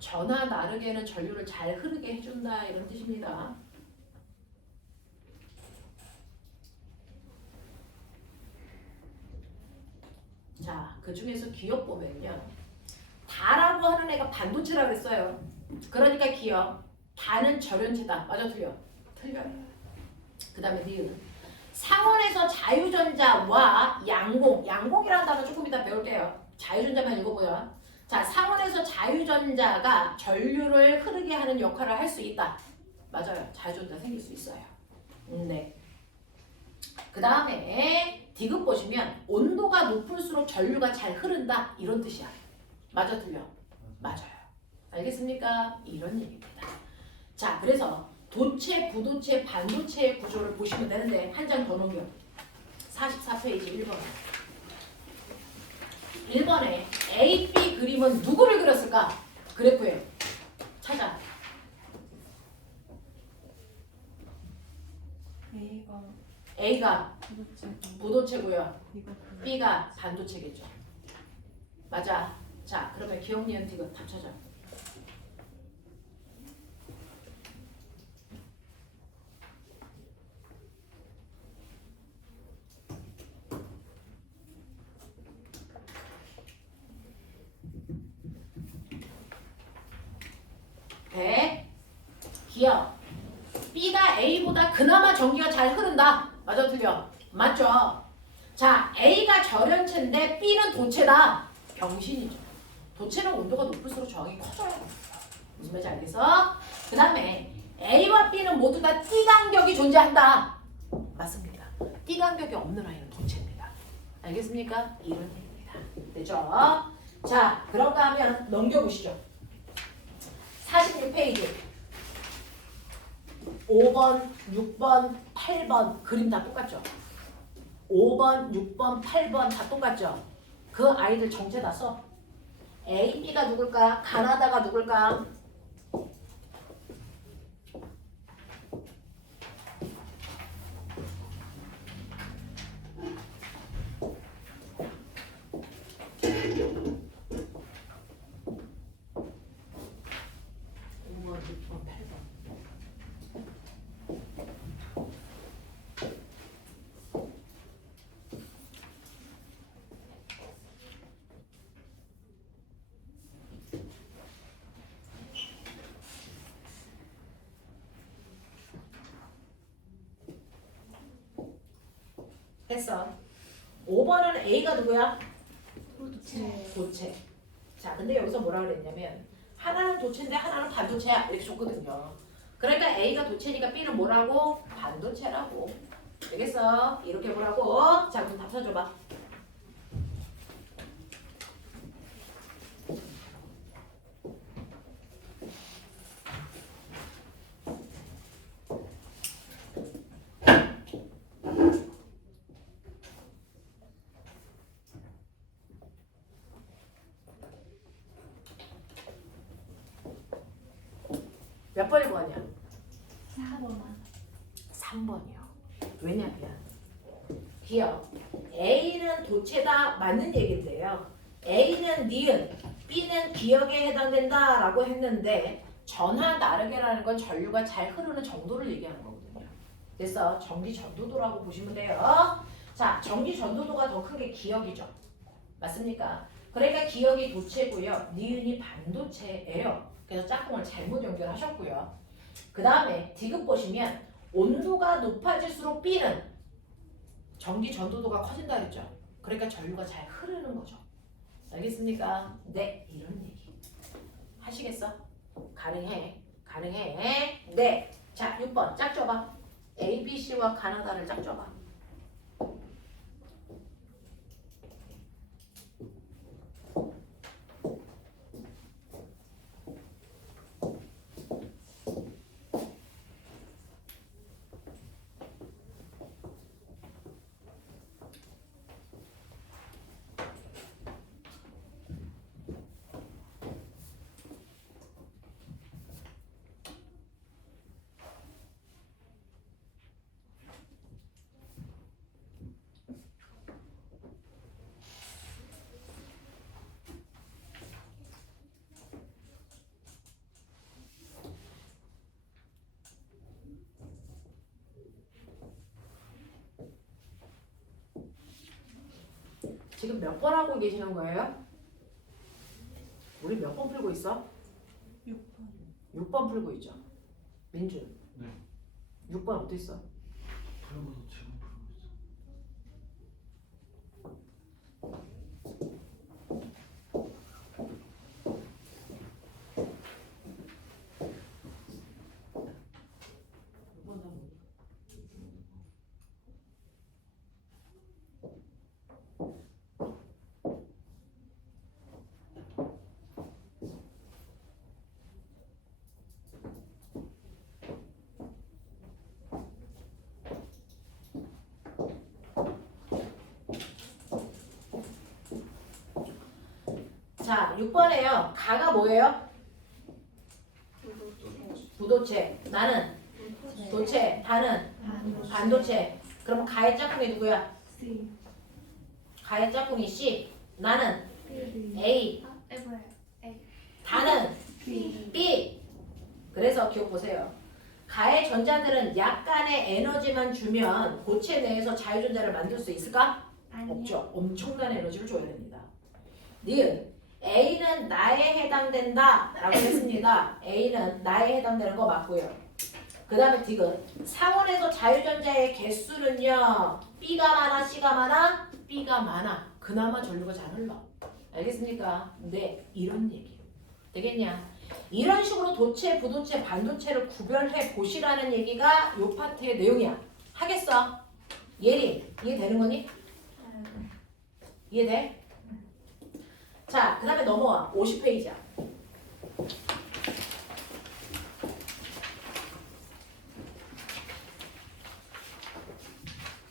전하 나르게는 전류를 잘 흐르게 해준다 이런 뜻입니다. 자, 그 중에서 기억 보면요. 다라고 하는 애가 반도체라고 했어요. 그러니까 기억. 다는 절연체다. 맞아 틀려? 틀려요. 그 다음에 니은. 상온에서 자유전자와 양공이라는 단어 조금 이따 배울게요. 자유전자만 읽어보여. 자, 상온에서 자유전자가 전류를 흐르게 하는 역할을 할 수 있다. 맞아요. 자유전자 생길 수 있어요. 네. 그 다음에 디귿 보시면 온도가 높을수록 전류가 잘 흐른다. 이런 뜻이야. 맞아 틀려? 맞아요. 알겠습니까? 이런 얘기입니다. 자, 그래서 도체, 부도체, 반도체의 구조를 보시면 되는데 한 장 더 넘겨. 44페이지 1번. 1번에 A, B 그림은 누구를 그렸을까? 그래프에 찾아. A가 부도체고요. B가 반도체겠죠. 맞아. 자, 그러면 기억, 니은, 디귿 답 찾아. 기억. B가 A보다 그나마 전기가 잘 흐른다. 맞아 틀려? 맞죠? 자, A가 절연체인데 B는 도체다. 병신이죠. 도체는 온도가 높을수록 저항이 커져요. 무슨 말인지 알겠어? 그 다음에 A와 B는 모두 다 T간격이 존재한다. 맞습니다. T간격이 없는 아이는 도체입니다. 알겠습니까? 이런 얘기입니다. 되죠? 자, 그런가 하면 넘겨보시죠. 46페이지 5번, 6번, 8번 그림 다 똑같죠? 5번, 6번, 8번 다 똑같죠? 그 아이들 정체 다 써. A, B가 누굴까? 가나다가 누굴까? 했어. 5번은 A가 누구야? 도체. 자, 근데 여기서 뭐라 그랬냐면 하나는 도체인데 하나는 반도체야 이렇게 줬거든요. 그러니까 A가 도체니까 B는 뭐라고? 반도체라고. 되겠어? 이렇게 보라고. 자, 그럼 답 찾아봐. 몇 번이 뭐냐? 3번이요. 왜냐면 기억. A는 도체다 맞는 얘기인데요. A는 니은, B는 기억에 해당된다 라고 했는데 전하 나르게라는 건 전류가 잘 흐르는 정도를 얘기하는 거거든요. 그래서 전기 전도도라고 보시면 돼요. 자, 전기 전도도가 더 큰 게 기억이죠. 맞습니까? 그러니까 기억이 도체고요. 니은이 반도체예요. 그래서 짝꿍을 잘못 연결하셨고요. 그 다음에 디귿 보시면 온도가 높아질수록 B는 전기 전도도가 커진다 했죠. 그러니까 전류가 잘 흐르는 거죠. 알겠습니까? 네, 이런 얘기. 하시겠어? 가능해. 가능해. 네. 자, 6번 짝 줘봐. A, B, C와 가나다를 짝 줘봐. 지금 몇 번 하고 계시는 거예요? 우리 몇 번 풀고 있어? 6번 풀고 있죠. 민준. 네. 6번 어디 있어? 그러고서 지금 풀고 있어. 자, 6번에요. 가가 뭐예요? 부도체. 나는 도체. 다는 반도체. 그럼 가의 짝꿍이 누구야? 가의 짝꿍이 C. 나는 A. 뭐야? 다는 B. 그래서 기억 보세요. 가의 전자들은 약간의 에너지만 주면 고체 내에서 자유전자를 만들 수 있을까? 없죠. 엄청난 에너지를 줘야 됩니다. 니은 A는 나에 해당된다 라고 했습니다. A는 나에 해당되는 거 맞고요. 그 다음에 디귿 상온에서 자유전자의 개수는요 B가 많아 C가 많아? B가 많아. 그나마 전류가 잘 흘러. 알겠습니까? 네, 이런 얘기 되겠냐? 이런 식으로 도체, 부도체, 반도체를 구별해 보시라는 얘기가 이 파트의 내용이야. 하겠어? 예림, 이해되는 거니? 이해돼? 자, 그 다음에 넘어와. 50페이지야.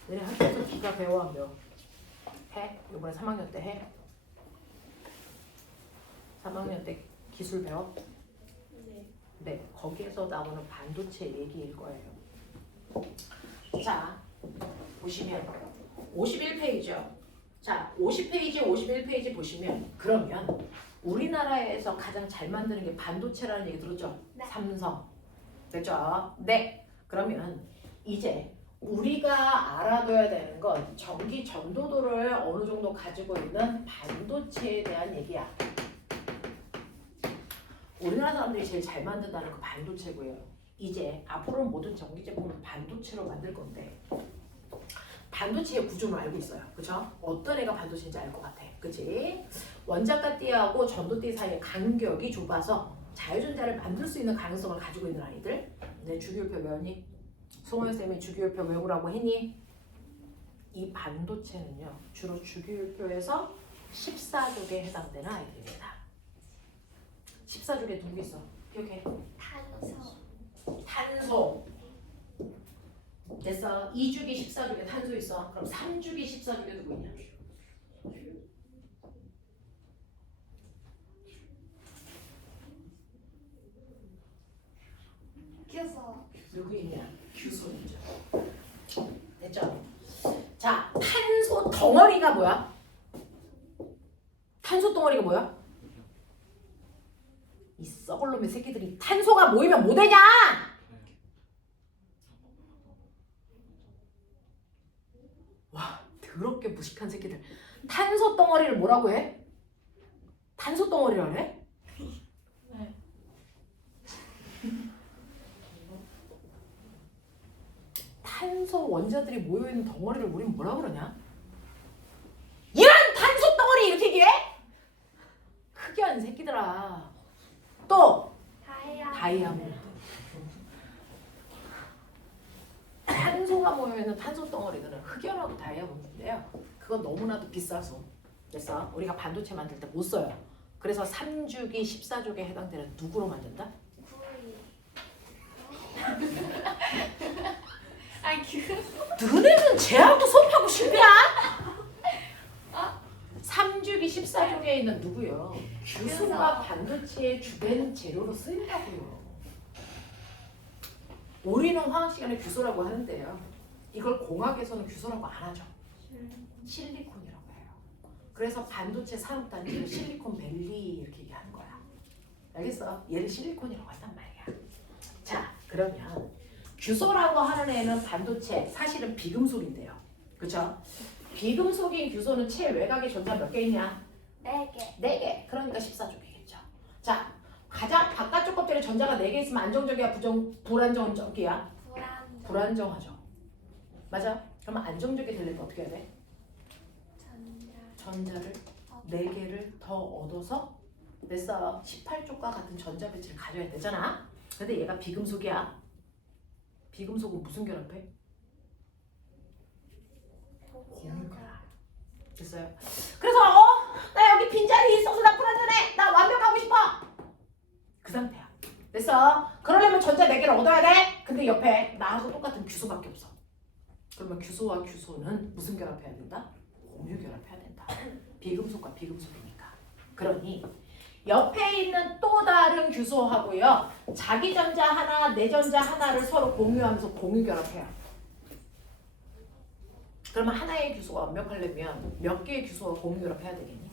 너네 학교에서 기가 배워 안 배워? 해? 이번에 3학년 때 해? 3학년 때 기술 배워? 네, 거기에서 나오는 반도체 얘기일 거예요. 자, 보시면 51페이지요. 자, 50페이지, 51페이지 보시면 그러면 우리나라에서 가장 잘 만드는 게 반도체라는 얘기 들었죠? 네. 삼성. 됐죠? 네. 그러면 이제 우리가 알아둬야 되는 건 전기 전도도를 어느 정도 가지고 있는 반도체에 대한 얘기야. 우리나라 사람들이 제일 잘 만든다는 그 반도체고요. 이제 앞으로는 모든 전기 제품을 반도체로 만들 건데 반도체의 구조는 알고 있어요. 그쵸? 어떤 애가 반도체인지 알 것 같아. 그치? 원자가 띠하고 전도띠 사이의 간격이 좁아서 자유전자를 만들 수 있는 가능성을 가지고 있는 아이들. 네, 주기율표 외웠니? 송호연 쌤이 주기율표 외우라고 했니? 이 반도체는요. 주로 주기율표에서 14족에 해당되는 아이들입니다. 14족에 누구 있어? 기억해? 탄소. 됐어. 2주기 14주기에 탄소 있어. 그럼 3주기 14주기에 누구 있냐? 누구 있냐? 규소 있죠. 됐죠? 자, 탄소 덩어리가 뭐야? 탄소 덩어리가 뭐야? 이 썩을 놈의 새끼들이 탄소가 모이면 뭐 되냐? 와, 더럽게 무식한 새끼들. 탄소 덩어리를 뭐라고 해? 탄소 덩어리라 그래? 네. 탄소 원자들이 모여있는 덩어리를 우린 뭐라 그러냐? 이런 탄소 덩어리 이렇게 얘기해? 흑연 새끼들아. 또 다이아몬드. 탄소가 모여있는 탄소 덩어리들은 흑연하고 다이아몬드인데요. 그건 너무나도 비싸서 그래서 우리가 반도체 만들 때 못 써요. 그래서 3주기 14족에 해당되는 누구로 만든다? 너네는 쟤하고 수업하고 싶냐? 3주기 14족에 있는 누구요? 규소가 반도체의 주된 재료로 쓰인다고요. 우리는 화학 시간에 규소라고 하는데요. 이걸 공학에서는 규소라고 안 하죠. 실리콘이라고 해요. 그래서 반도체 산업단지를 실리콘밸리 이렇게 얘기하는 거야. 알겠어? 얘를 실리콘이라고 한단 말이야. 자, 그러면 규소라고 하는 애는 반도체, 사실은 비금속인데요. 그쵸? 비금속인 규소는 체외곽의 전자 몇 개 있냐? 4개. 4개. 그러니까 14족이겠죠. 자, 가장 바깥쪽 껍질에 전자가 4개 있으면 안정적이야, 불안정적이야? 불안정. 불안정하죠. 맞아? 그러면 안정적이 되려면 어떻게 해야 돼? 전자를 4개를 더 얻어서 됐어. 18쪽과 같은 전자 배치를 가져야 되잖아. 근데 얘가 비금속이야. 비금속은 무슨 결합해? 공유결합. 됐어요? 그래서 나 여기 빈자리 있어서 나 불안전해. 나 완벽하고 싶어. 그 상태야. 됐어? 그러려면 전자 4개를 얻어야 돼. 근데 옆에 나하고 똑같은 규소밖에 없어. 그러면 규소와 규소는 무슨 결합해야 된다? 공유 결합해야 된다. 비금속과 비금속이니까. 그러니 옆에 있는 또 다른 규소하고요. 자기 전자 하나, 내 전자 하나를 서로 공유하면서 공유 결합해요. 그러면 하나의 규소가 완벽하려면 몇 개의 규소와 공유 결합해야 되겠니?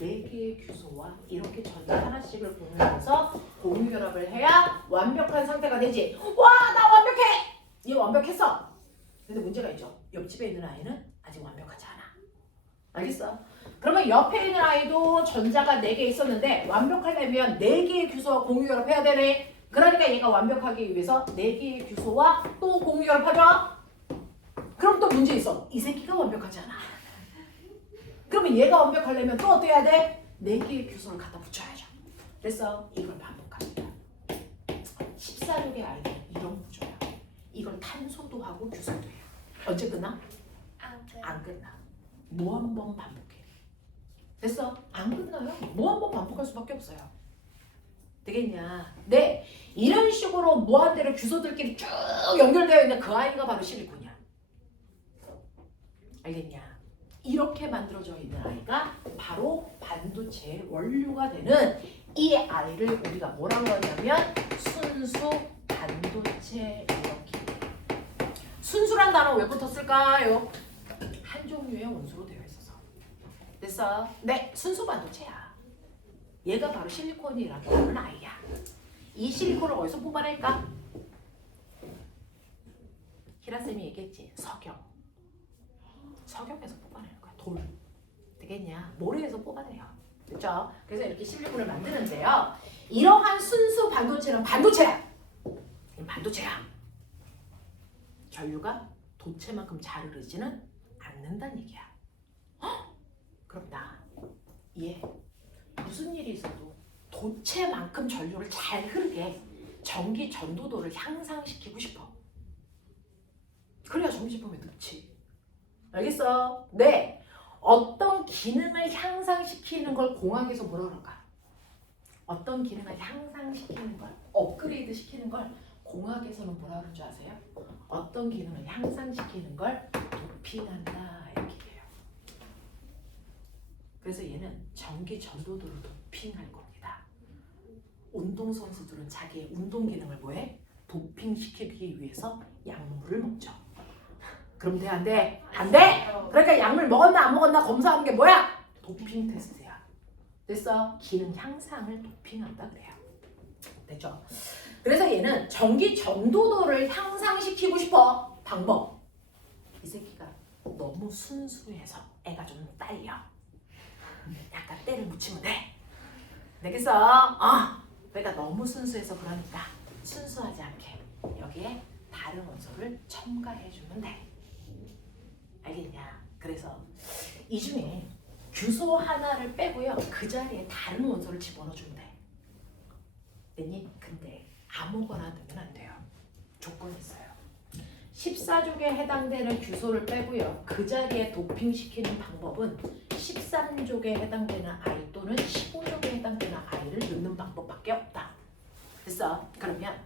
4개의 규소와 이렇게 전자 하나씩을 공유하면서 공유 결합을 해야 완벽한 상태가 되지. 와, 나 완벽해! 얘 완벽했어. 근데 문제가 있죠. 옆집에 있는 아이는 아직 완벽하지 않아. 알겠어? 그러면 옆에 있는 아이도 전자가 4개 있었는데 완벽하려면 4개의 규소와 공유 결합해야 되네. 그러니까 얘가 완벽하기 위해서 4개의 규소와 또 공유 결합하죠. 그럼 또 문제 있어. 이 새끼가 완벽하지 않아. 그러면 얘가 완벽하려면 또 어떻게 해야 돼? 4개의 규소를 갖다 붙여야죠. 그래서 이걸 반복합니다. 14족의 아이들은 이런 구조야. 이걸 탄소도 하고 규소도 해요. 언제 끝나? 안 끝나. 뭐 한 번 반복해. 됐어? 안 끝나요. 뭐 한 번 반복할 수밖에 없어요. 되겠냐? 네. 이런 식으로 무한대로 규소들끼리 쭉 연결되어 있는 그 아이가 바로 실리콘이야. 알겠냐? 이렇게 만들어져 있는 아이가 바로 반도체의 원료가 되는 이 아이를 우리가 뭐라고 하냐면 순수 반도체 이렇게. 순수란 단어 왜 붙었을까요? 한 종류의 원소로 되어 있어서. 됐어? 네, 순수 반도체야. 얘가 바로 실리콘이라고 하는 아이야. 이 실리콘을 어디서 뽑아낼까? 히라쌤이 얘기했지. 석영에서 뽑아내는 거야. 돌. 되겠냐? 모래에서 뽑아내요. 그렇죠? 그래서 이렇게 실리콘을 만드는데요. 이러한 순수 반도체는 반도체야. 반도체야. 전류가 도체만큼 잘 흐르지는 않는다는 얘기야. 헉! 그럼 나 얘 무슨 일이 있어도 도체만큼 전류를 잘 흐르게 전기 전도도를 향상시키고 싶어. 그래야 전기 제품에 넣지. 알겠어? 네. 어떤 기능을 향상시키는 걸 공학에서 뭐라 그럴까? 어떤 기능을 향상시키는 걸, 업그레이드 시키는 걸 공학에서는 뭐라 그럴 줄 아세요? 어떤 기능을 향상시키는 걸 도핑한다 이렇게 돼요. 그래서 얘는 전기 전도도를 도핑할 겁니다. 운동선수들은 자기의 운동 기능을 뭐해? 도핑시키기 위해서 약물을 먹죠. 그럼 돼? 안 돼? 안 돼? 그러니까 약물 먹었나 안 먹었나 검사하는 게 뭐야? 도핑 테스트야. 됐어? 기능 향상을 도핑한다 그래요. 됐죠? 그래서 얘는 전기 전도도를 향상시키고 싶어. 방법. 이 새끼가 너무 순수해서 애가 좀 딸려. 약간 때를 묻히면 돼. 되겠어? 그러니까 너무 순수해서 그러니까 순수하지 않게 여기에 다른 원소를 첨가해주면 돼. 알겠냐? 그래서 이 중에 규소 하나를 빼고요. 그 자리에 다른 원소를 집어넣어주면 돼. 됐니? 근데 아무거나 넣으면 안 돼요. 조건이 있어요. 14족에 해당되는 규소를 빼고요. 그 자리에 도핑시키는 방법은 13족에 해당되는 아이 또는 15족에 해당되는 아이를 넣는 방법밖에 없다. 됐어? 그러면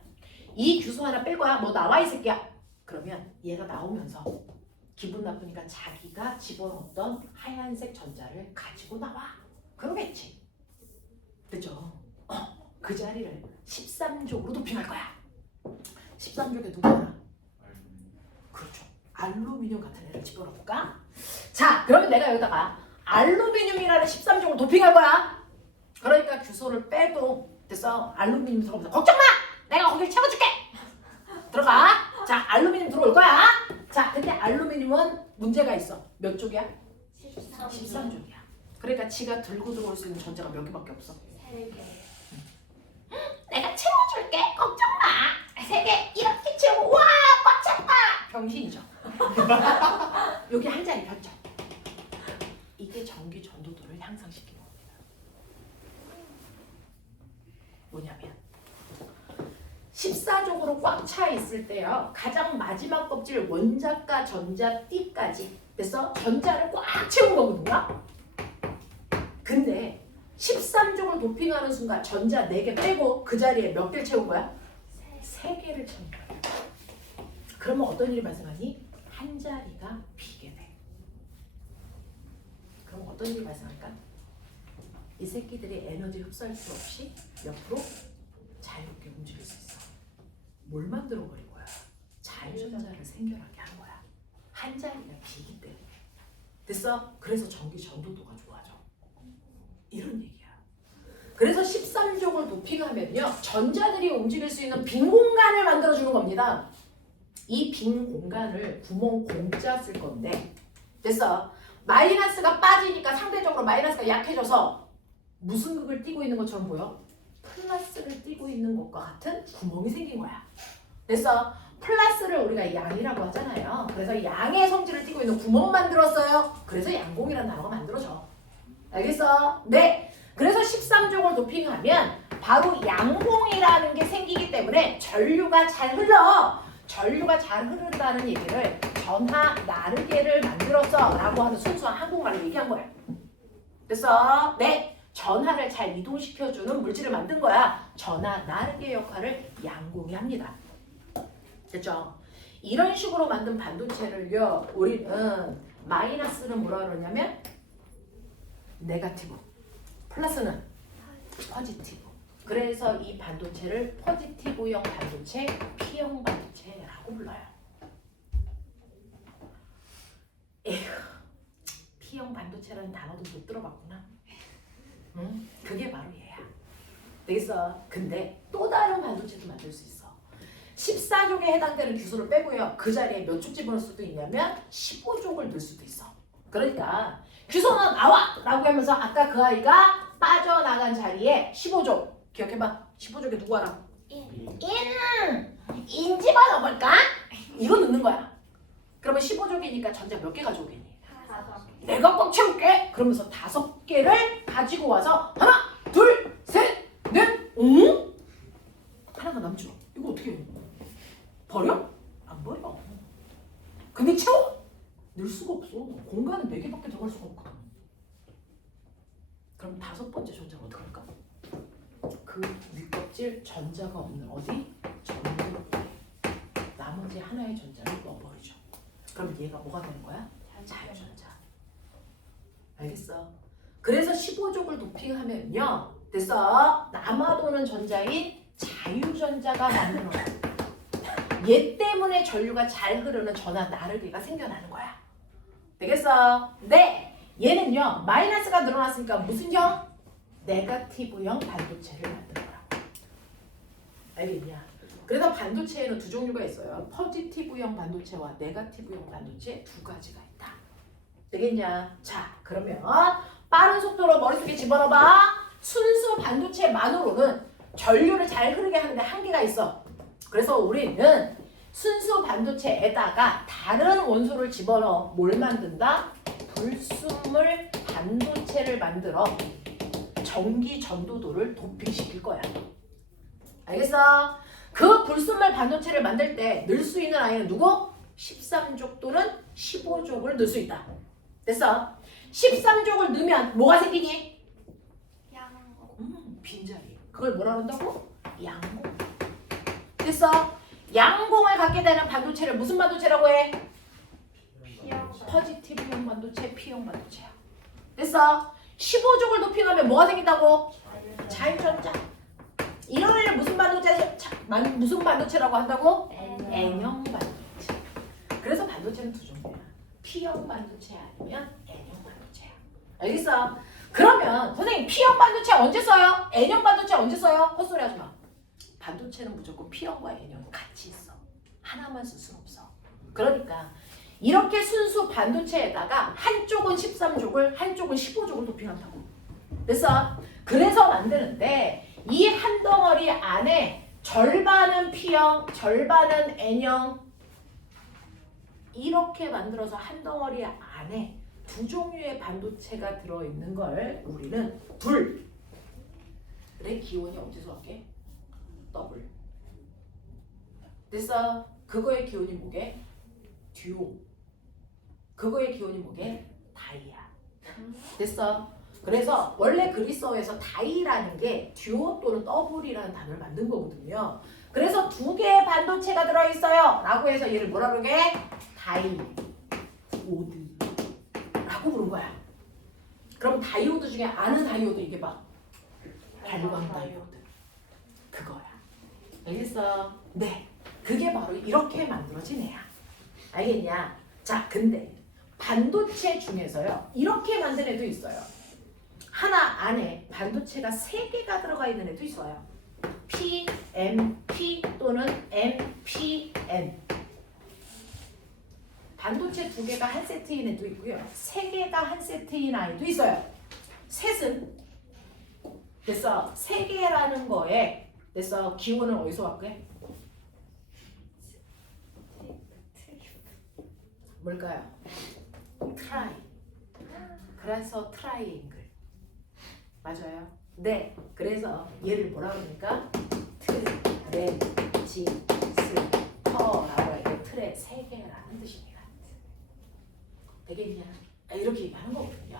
이 규소 하나 뺄 거야. 너 나와 이 새끼야. 그러면 얘가 나오면서 기분 나쁘니까 자기가 집어넣었던 하얀색 전자를 가지고 나와. 그러겠지. 그죠? 그 자리를 13족으로 도핑할 거야. 13족에 누구야? 그렇죠. 알루미늄 같은 애를 집어넣을까? 자, 그러면 내가 여기다가 알루미늄이라는 13족을 도핑할 거야. 그러니까 규소를 빼도 됐어. 알루미늄 들어오면서 걱정 마! 내가 거길 채워줄게! 들어가. 자, 알루미늄 들어올 거야. 자, 근데 알루미늄은 문제가 있어. 몇 쪽이야? 13. 13쪽이야. 그러니까 지가 들고 들어올 수 있는 전자가 몇 개밖에 없어. 3개. 내가 채워줄게. 걱정 마. 3개 이렇게 채우고 와 꽉 찼다. 병신이죠. 여기 한 자리 펼쳐. 이게 전기 전도도를 향상시키는 겁니다. 뭐냐면 14족으로 꽉 차 있을 때요. 가장 마지막 껍질 원자과 전자 D까지 그래서 전자를 꽉 채운 거거든요. 근데 13족을 도핑하는 순간 전자 4개 빼고 그 자리에 몇 개를 채운 거야? 3개를 채운 거야. 그러면 어떤 일이 발생하니? 한 자리가 비게 돼. 그럼 어떤 일이 발생할까? 이 새끼들이 에너지 흡수할 필요 없이 옆으로 자유롭게 움직일 수 있어. 뭘 만들어버린 거야? 자유전자를 생겨나게 한 거야. 한 자리가 비기 때문에. 됐어? 그래서 전기 전도도가 좋아져. 이런 얘기야. 그래서 13족을 도핑하면요. 전자들이 움직일 수 있는 빈 공간을 만들어주는 겁니다. 이 빈 공간을 구멍 공짜 쓸 건데 됐어? 마이너스가 빠지니까 상대적으로 마이너스가 약해져서 무슨 극을 띠고 있는 것처럼 보여? 플러스를 띠고 있는 것과 같은 구멍이 생긴 거야. 됐어? 플러스를 우리가 양이라고 하잖아요. 그래서 양의 성질을 띠고 있는 구멍 만들었어요. 그래서 양공이라는 단어가 만들어져. 알겠어? 네. 그래서 13족을 도핑하면 바로 양공이라는 게 생기기 때문에 전류가 잘 흘러. 전류가 잘 흐른다는 얘기를 전하 나르게를 만들었어 라고 하는 순수한 한국말로 얘기한 거야. 됐어? 네. 전하를 잘 이동시켜주는 물질을 만든 거야. 전하 나르게 역할을 양공이 합니다. 됐죠? 이런 식으로 만든 반도체를요. 우리는 마이너스는 뭐라 그러냐면 네거티브, 플러스는 포지티브. 그래서 이 반도체를 포지티브형 반도체, P형 반도체라고 불러요. 에휴, P형 반도체라는 단어도 못 들어봤구나. 응? 그게 바로 얘야. 되겠어? 근데 또 다른 반도체도 만들 수 있어. 14족에 해당되는 규소를 빼고요. 그 자리에 몇 족 집어넣을 수도 있냐면 15족을 넣을 수도 있어. 그러니까 규소는 나와! 라고 하면서 아까 그 아이가 빠져나간 자리에 15족 기억해봐. 15족에 누구 하나? 인 집어넣어볼까? 이거 넣는 거야. 그러면 15족이니까 전자 몇 개 가져오겠니? 5개. 내가 꽉 채울게. 그러면서 5개를 가지고 와서 하나, 둘, 셋, 넷, 응? 하나가 남죠. 이거 어떻게 해? 버려? 안 버려. 근데 채워? 넣을 수가 없어. 공간은 4개밖에 들어갈 수가 없거든. 그럼 5번째 전자가 어떻게 할까? 그 윗껍질 전자가 없는 어디? 전도에 나머지 하나의 전자를 넣어버리죠. 그럼 얘가 뭐가 되는 거야? 자유전자. 알겠어? 그래서 15족을 도핑하면요. 됐어? 남아도는 전자인 자유전자가 만들어요. 얘 때문에 전류가 잘 흐르는 전하 나르게가 생겨나는 거야. 되겠어? 네. 얘는요. 마이너스가 늘어났으니까 무슨 형? 네거티브형 반도체를 만든 거라고. 알겠냐? 그래서 반도체에는 두 종류가 있어요. 포지티브형 반도체와 네거티브형 반도체 두 가지가 있다. 되겠냐? 자, 그러면 빠른 속도로 머릿속에 집어넣어봐. 순수 반도체만으로는 전류를 잘 흐르게 하는데 한계가 있어. 그래서 우리는 순수 반도체에다가 다른 원소를 집어넣어 뭘 만든다? 불순물 반도체를 만들어 전기 전도도를 도핑시킬 거야. 알겠어? 그 불순물 반도체를 만들 때 넣을 수 있는 아이는 누구? 13족 또는 15족을 넣을 수 있다. 됐어? 13족을 넣으면 뭐가 생기니? 양공. 빈자리. 그걸 뭐라 그런다고? 양공. 됐어? 양공을 갖게 되는 반도체를 무슨 반도체라고 해? P형. 포지티브형 반도체, P형 반도체야. 됐어? 15족을 도핑하면 뭐가 생긴다고? 자유전자. 이런 애를 무슨 무슨 반도체라고 한다고? N형 반도체. 그래서 반도체는 두 종류야. P형 반도체 아니면 N형 반도체야. 알겠어? 그러면 선생님 P형 반도체 언제 써요? N형 반도체 언제 써요? 헛소리 하지 마. 반도체는 무조건 P형과 N형 같이 있어. 하나만 쓸 수는 없어. 그러니까 이렇게 순수 반도체에다가 한쪽은 13족을 한쪽은 15족을 도핑한다고. 됐어? 그래서 만드는데 이 한 덩어리 안에 절반은 P형, 절반은 N형 이렇게 만들어서 한 덩어리 안에 두 종류의 반도체가 들어있는 걸 우리는 둘의 기원이 어디서 왔게? 더블. 됐어? 그거의 기원이 뭐게? 듀오. 그거의 기원이 뭐게? 다이야. 됐어? 그래서 원래 그리스어에서 다이라는 게 듀오 또는 더블이라는 단어를 만든 거거든요. 그래서 두 개의 반도체가 들어있어요 라고 해서 얘를 뭐라 그러게? 다이오드 라고 부른 거야. 그럼 다이오드 중에 아는 다이오드 이게 봐. 발광 다이오드. 그거야. 알겠어? 네. 그게 바로 이렇게 만들어진 애야. 알겠냐? 자, 근데 반도체 중에서요. 이렇게 만든 애도 있어요. 하나 안에 반도체가 3개가 들어가 있는 애도 있어요. PMP 또는 MPN. 반도체 2개가 한 세트인 애도 있고요. 3개가 한 세트인 아이도 있어요. 셋은 됐어. 3개라는 거에 됐어. 기원은 어디서 왔게? 뭘까요? 트라이. 그래서 트라이앵글. 맞아요. 네. 그래서 얘를 뭐라 그러니까? 트랜지스터라고 해요. 틀의 3개라는 뜻입니다. 되겠냐? 이렇게 얘기하는 거거든요.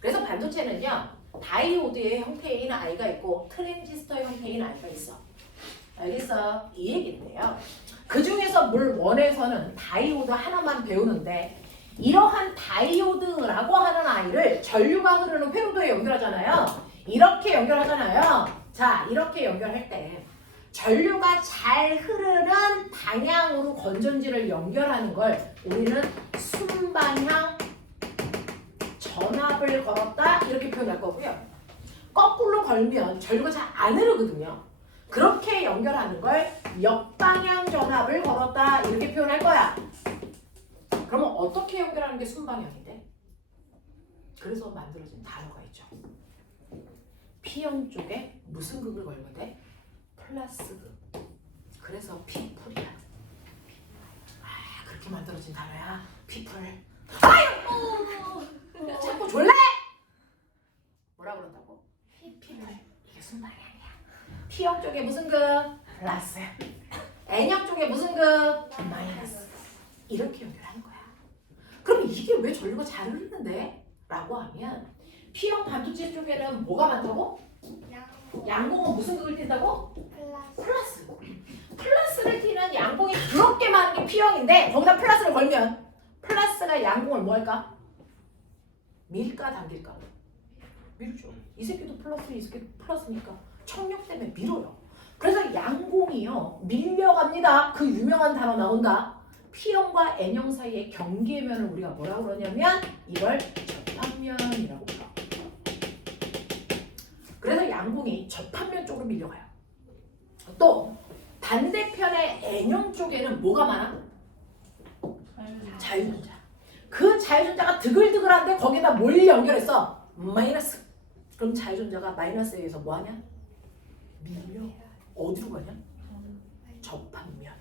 그래서 반도체는요. 다이오드의 형태인 I가 있고 트랜지스터 형태인 I가 있어. 알겠어? 이 얘기인데요. 그 중에서 물 1에서는 다이오드 하나만 배우는데 이러한 다이오드라고 하는 아이를 전류가 흐르는 회로도에 연결하잖아요. 이렇게 연결하잖아요. 자, 이렇게 연결할 때 전류가 잘 흐르는 방향으로 건전지를 연결하는 걸 우리는 순방향 전압을 걸었다 이렇게 표현할 거고요. 거꾸로 걸면 전류가 잘 안 흐르거든요. 그렇게 연결하는 걸 역방향 전압을 걸었다 이렇게 표현할 거야. 그러면 어떻게 연결하는 게 순방향인데? 그래서 만들어진 단어가 있죠. P형 쪽에 무슨 극을 걸면 돼? 플러스 극. 그래서 P풀이야. 아, 그렇게 만들어진 단어야. P풀. 아유! 자꾸 졸래? 뭐라 그런다고? P풀. 이게 순방향이야. P형 쪽에 무슨 극? 플러스. N형 쪽에 무슨 극? 마이너스. 이렇게 연결하는 거야. 그럼 이게 왜 전류가 잘 흐르는데? 라고 하면 P형 반도체 쪽에는 뭐가 많다고? 양공은 무슨 극을 띈다고? 플러스. 플러스를 띠는 양공이 그렇게 많은 게 P형인데 거기다 플러스를 걸면 플러스가 양공을 뭐 할까? 밀까 당길까? 밀죠. 이 새끼도 플러스, 이 새끼도 플러스니까 청력 때문에 밀어요. 그래서 양공이요 밀려갑니다. 그 유명한 단어 나온다. P형과 N형 사이의 경계면을 우리가 뭐라고 그러냐면 이걸 접합면이라고 불러. 그래서 양공이 접합면 쪽으로 밀려가요. 또 반대편의 N형 쪽에는 뭐가 많아? 자유전자. 그 자유전자가 드글드글한데 거기다 뭘 연결했어? 마이너스. 그럼 자유전자가 마이너스에 의해서 뭐하냐? 밀려. 어디로 가냐? 접합면.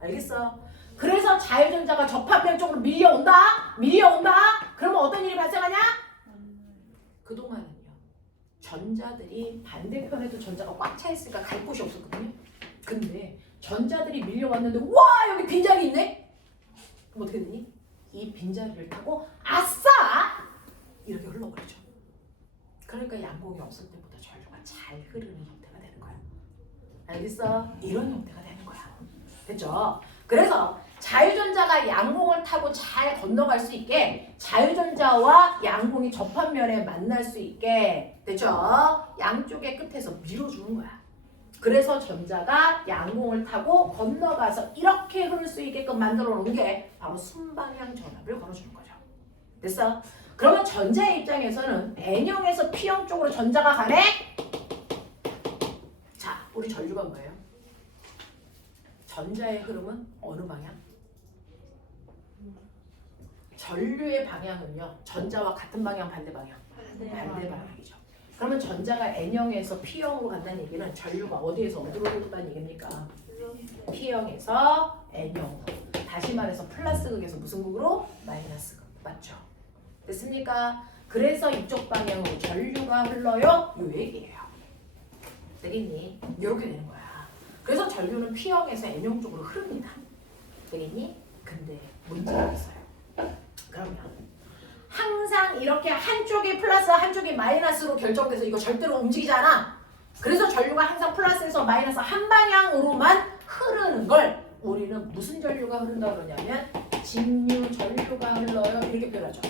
알겠어? 그래서 자유전자가 접합면 쪽으로 밀려온다? 그러면 어떤 일이 발생하냐? 그동안은요. 전자들이 반대편에도 전자가 꽉 차 있으니까 갈 곳이 없었거든요. 근데 전자들이 밀려왔는데 와 여기 빈자리 있네? 그럼 어떻게 되니? 이 빈자리를 타고 아싸! 이렇게 흘러버리죠. 그러니까 양공이 없을 때보다 전류가 잘 흐르는 형태가 되는 거야. 알겠어? 이런 형태가 되는 거야. 됐죠? 그래서 자유전자가 양공을 타고 잘 건너갈 수 있게 자유전자와 양공이 접합면에 만날 수 있게 됐죠? 양쪽의 끝에서 밀어주는 거야. 그래서 전자가 양공을 타고 건너가서 이렇게 흐를 수 있게끔 만들어 놓은 게 바로 순방향 전압을 걸어주는 거죠. 됐어? 그러면 전자의 입장에서는 N형에서 P형 쪽으로 전자가 가네? 자, 우리 전류가 뭐예요? 전자의 흐름은 어느 방향? 전류의 방향은요. 전자와 같은 방향, 반대 방향? 반대 방향이죠. 그러면 전자가 N형에서 P형으로 간다는 얘기는 전류가 어디에서 어디로 흐른다는 얘기입니까? P형에서 N형으로. 다시 말해서 플러스 극에서 무슨 극으로? 마이너스 극. 맞죠? 됐습니까? 그래서 이쪽 방향으로 전류가 흘러요. 요 얘기예요. 되겠니? 이렇게 되는 거야. 그래서 전류는 P형에서 N형 쪽으로 흐릅니다. 되겠니? 근데 문제가 있어요. 그러면 항상 이렇게 한쪽이 플러스 한쪽이 마이너스로 결정돼서 이거 절대로 움직이지 않아. 그래서 전류가 항상 플러스에서 마이너스 한 방향으로만 흐르는 걸 우리는 무슨 전류가 흐른다 그러냐면 직류 전류가 흘러요. 이렇게 표현하죠.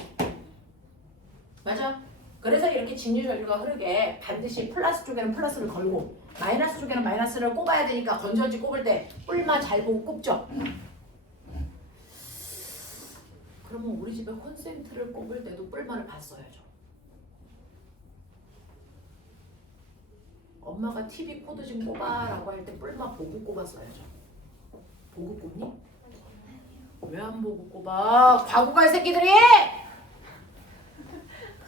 맞아? 그래서 이렇게 직류 전류가 흐르게 반드시 플러스 쪽에는 플러스를 걸고 마이너스 쪽에는 마이너스를 꼽아야 되니까 건전지 꼽을 때 뿔만 잘 보고 꼽죠. 그러면 우리 집에 콘센트를 꼽을 때도 뿔만을 봤어야죠. 엄마가 TV 코드 좀 꼽아라고 할 때 뿔만 보고 꼽았어야죠. 보고 꼽니? 왜 안 보고 꼽아? 과거갈 새끼들이!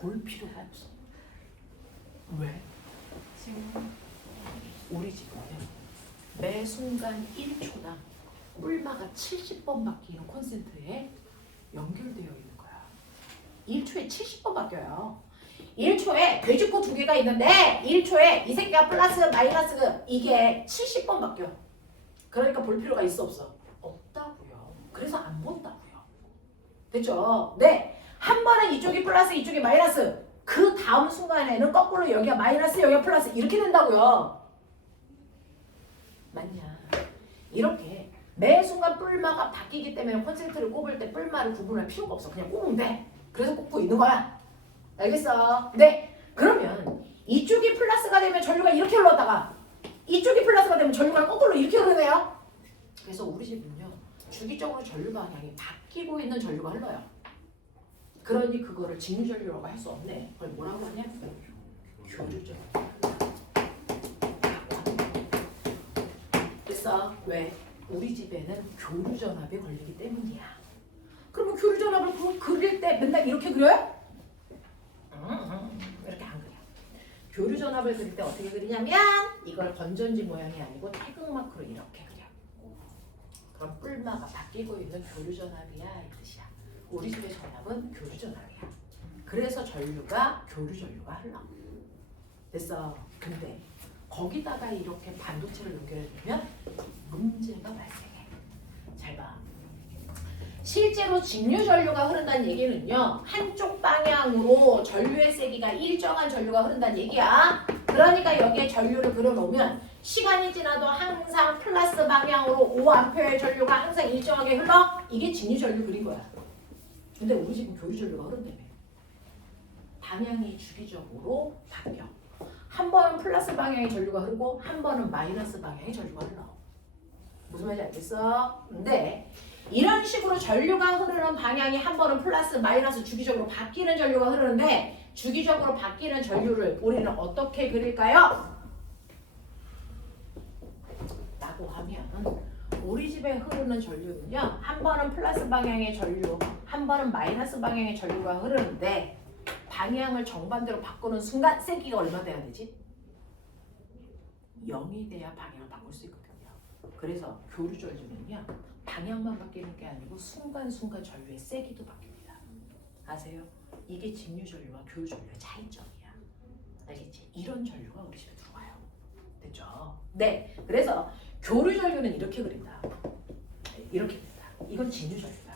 볼 필요가 없어. 왜? 지금 우리 집은 매 순간 1초당 뿔마가 70번 바뀌는 콘센트에 연결되어 있는 거야. 1초에 70번 바뀌어요. 1초에 돼지코 2개가 있는데 1초에 이 새끼가 플러스 마이너스 이게 70번 바뀌어. 그러니까 볼 필요가 있어 없어? 없다고요. 그래서 안 본다고요. 됐죠? 네. 한 번은 이쪽이 플러스 이쪽이 마이너스 그 다음 순간에는 거꾸로 여기가 마이너스 여기가 플러스 이렇게 된다고요. 맞냐? 이렇게 매 순간 뿔마가 바뀌기 때문에 콘센트를 꼽을 때 뿔마를 구분할 필요가 없어. 그냥 꼽으면 돼. 그래서 꼽고 있는 거야. 알겠어? 네. 그러면 이쪽이 플러스가 되면 전류가 이렇게 흘렀다가 이쪽이 플러스가 되면 전류가 거꾸로 이렇게 흐르네요. 그래서 우리 집은요. 주기적으로 전류 방향이 바뀌고 있는 전류가 흘러요. 그러니 그거를 직류 전류라고 할 수 없네. 그걸 뭐라고 하냐? 교류전. 됐어? 왜? 우리 집에는 교류 전압이 걸리기 때문이야. 그러면 교류 전압을 그릴 때 맨날 이렇게 그려요? 이렇게 안 그려. 교류 전압을 그릴 때 어떻게 그리냐면 이걸 건전지 모양이 아니고 태극마크로 이렇게 그려. 그럼 뿔마가 바뀌고 있는 교류 전압이야 이 뜻이야. 우리 집의 전압은 교류 전압이야. 그래서 전류가 교류 전류가 흘러. 됐어. 근데 거기다가 이렇게 반도체를 연결해주면 문제가 발생해. 잘 봐. 실제로 직류 전류가 흐른다는 얘기는요. 한쪽 방향으로 전류의 세기가 일정한 전류가 흐른다는 얘기야. 그러니까 여기에 전류를 그려놓으면 시간이 지나도 항상 플러스 방향으로 5A의 전류가 항상 일정하게 흘러. 이게 직류 전류 그린 거야. 근데 우리 집은 교류 전류가 흐른다며. 방향이 주기적으로 바뀌어. 한 번은 플러스 방향의 전류가 흐르고 한 번은 마이너스 방향의 전류가 흘러. 무슨 말인지 알겠어? 근데 이런 식으로 전류가 흐르는 방향이 한 번은 플러스 마이너스 주기적으로 바뀌는 전류가 흐르는데 주기적으로 바뀌는 전류를 우리는 어떻게 그릴까요? 라고 하면 우리 집에 흐르는 전류는요. 한 번은 플러스 방향의 전류, 한 번은 마이너스 방향의 전류가 흐르는데 방향을 정반대로 바꾸는 순간 세기가 얼마 돼야 되지? 0이 돼야 방향을 바꿀 수 있거든요. 그래서 교류 전류는요. 방향만 바뀌는 게 아니고 순간순간 전류의 세기도 바뀝니다. 아세요? 이게 직류 전류와 교류 전류의 차이점이야. 알겠지? 이런 전류가 우리 집에 들어와요. 됐죠? 네. 그래서 교류 전류는 이렇게 그린다. 이렇게 그린다. 이건 직류 전류다.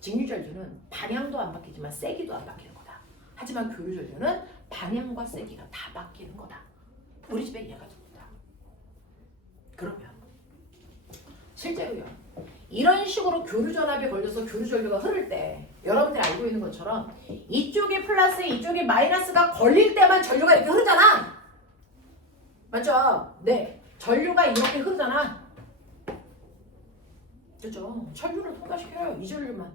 직류 전류는 방향도 안 바뀌지만 세기도 안 바뀌는 거다. 하지만 교류 전류는 방향과 세기가 다 바뀌는 거다. 우리 집에 얘가 들어온다. 그러면 실제로요. 이런 식으로 교류 전압에 걸려서 교류 전류가 흐를 때 여러분들이 알고 있는 것처럼 이쪽이 플러스 이쪽이 마이너스가 걸릴 때만 전류가 이렇게 흐르잖아. 맞죠? 네. 전류가 이렇게 흐르잖아. 그죠? 전류를 통과시켜요. 이 전류만.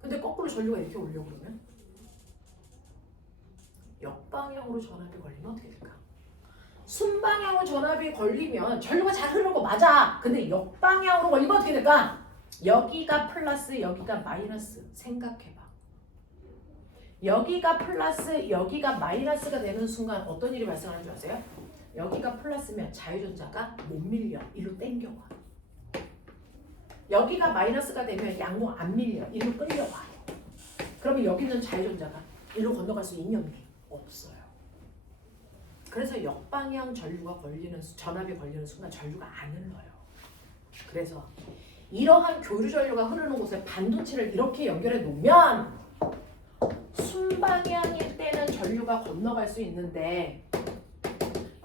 근데 거꾸로 전류가 이렇게 올려 그러면 역방향으로 전압이 걸리면 어떻게 될까? 순방향으로 전압이 걸리면 전류가 잘 흐르는 거 맞아. 근데 역방향으로 걸리면 어떻게 될까? 여기가 플러스 여기가 마이너스 생각해봐. 여기가 플러스 여기가 마이너스가 되는 순간 어떤 일이 발생하는 줄 아세요? 여기가 플러스면 자유전자가 못 밀려. 이리로 땡겨와. 여기가 마이너스가 되면 양모 안 밀려. 이리로 끌려와. 그러면 여기 있는 자유전자가 이리로 건너갈 수 있냐면 없어요. 그래서 역방향 전류가 걸리는 전압이 걸리는 순간 전류가 안 흘러요. 그래서 이러한 교류 전류가 흐르는 곳에 반도체를 이렇게 연결해 놓으면 순방향일 때는 전류가 건너갈 수 있는데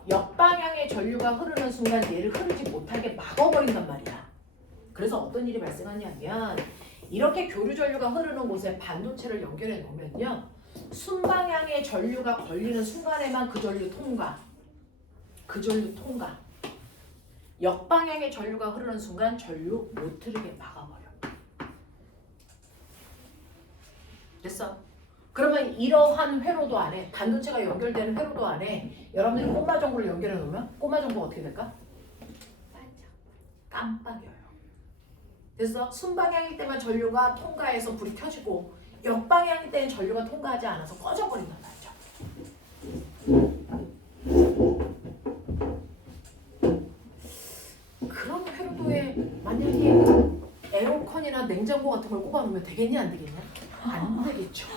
역방향의 전류가 흐르는 순간 얘를 흐르지 못하게 막아버린단 말이야. 그래서 어떤 일이 발생하냐면 이렇게 교류 전류가 흐르는 곳에 반도체를 연결해 놓으면요. 순방향의 전류가 걸리는 순간에만 그 전류 통과. 그 전류 통과. 역방향의 전류가 흐르는 순간 전류 못 흐르게 막아버려. 됐어? 그러면 이러한 회로도 안에 반도체가 연결되는 회로도 안에 여러분들이 꼬마 전구를 연결해 놓으면 꼬마 전구가 어떻게 될까? 깜빡여요. 됐어? 순방향일 때만 전류가 통과해서 불이 켜지고 역방향일 때는 전류가 통과하지 않아서 꺼져버린단 말이죠. 그런 회로도에 만약에 에어컨이나 냉장고 같은 걸 꼽아놓으면 되겠냐 안 되겠냐? 안 되겠죠.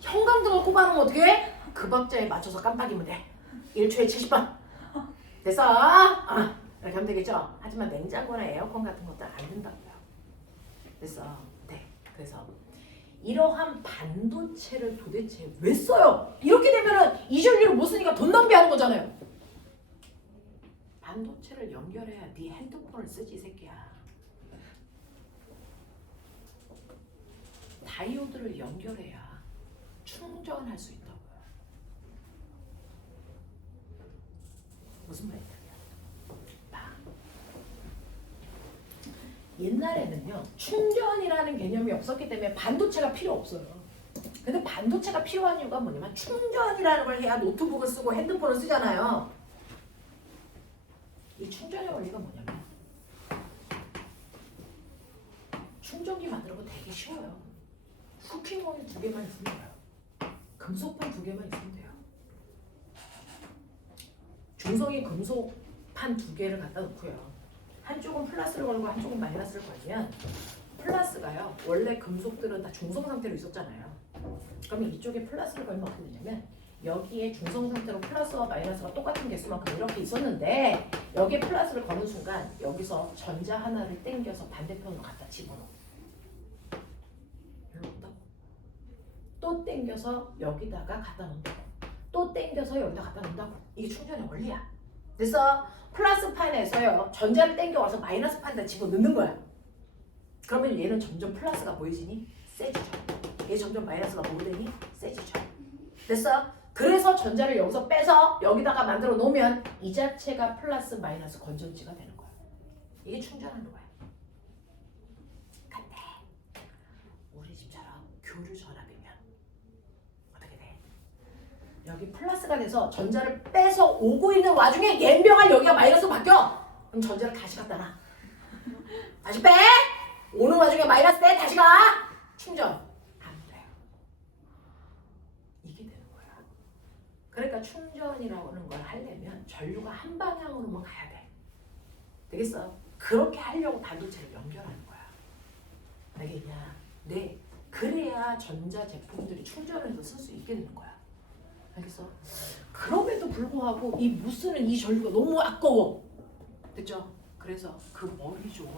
형광등을 꼽아놓으면 어떻게 해? 그 박자에 맞춰서 깜빡이면 돼. 1초에 70번. 됐어? 이렇게 하면 되겠죠? 하지만 냉장고나 에어컨 같은 것도 안 된다고요. 됐어? 네. 그래서 이러한 반도체를 도대체 왜 써요? 이렇게 되면은 이 전류를 못 쓰니까 돈 낭비하는 거잖아요. 반도체를 연결해야 네 핸드폰을 쓰지 이 새끼야. 다이오드를 연결해야 충전할 수 있다고요. 무슨 말이냐? 옛날에는요 충전이라는 개념이 없었기 때문에 반도체가 필요 없어요. 근데 반도체가 필요한 이유가 뭐냐면 충전이라는 걸 해야 노트북을 쓰고 핸드폰을 쓰잖아요. 이 충전의 원리가 뭐냐면 충전기 만드는 거 되게 쉬워요. 쿠킹오일 2개만 있으면 돼요. 금속판 2개만 있으면 돼요. 중성이 금속판 2개를 갖다 놓고요. 한쪽은 플러스를 걸고 한쪽은 마이너스를 걸면 플러스가요. 원래 금속들은 다 중성 상태로 있었잖아요. 그러면 이쪽에 플러스를 걸면 어떻게 되냐면 여기에 중성 상태로 플러스와 마이너스가 똑같은 개수만큼 이렇게 있었는데 여기에 플러스를 거는 순간 여기서 전자 하나를 땡겨서 반대편으로 갖다 집어넣어. 일로 온다고. 또 땡겨서 여기다가 갖다 놓는다고. 또 땡겨서 여기다 갖다 놓는다고. 이게 충전의 원리야. 그래서 플러스 판에서요 전자를 땡겨와서 마이너스 판에다 집어넣는 거야. 그러면 얘는 점점 플러스가 보여지니 세지죠. 얘 점점 마이너스가 보이더니 세지죠. 됐어? 그래서 전자를 여기서 빼서 여기다가 만들어 놓으면 이 자체가 플러스 마이너스 건전지가 되는 거야. 이게 충전하는 거야. 근데 우리 집처럼 교류 전압이면 어떻게 돼? 여기 플러스가 돼서 전자를 빼서 오고 있는 와중에 옌병할 여기가 마이너스로 바뀌어. 그럼 전자를 다시 갖다 놔. 다시 빼. 오는 와중에 마이너스 돼. 다시 가. 충전. 안 돼요. 이게 되는 거야. 그러니까 충전이라는 걸 하려면 전류가 한 방향으로만 가야 돼. 되겠어? 그렇게 하려고 반도체를 연결하는 거야. 알겠냐? 네. 그래야 전자 제품들이 충전해서 쓸 수 있게 되는 거야. 알겠어? 그럼에도 불구하고 이 무쓰는 이 전류가 너무 아까워. 됐죠? 그래서 그 머리 좋은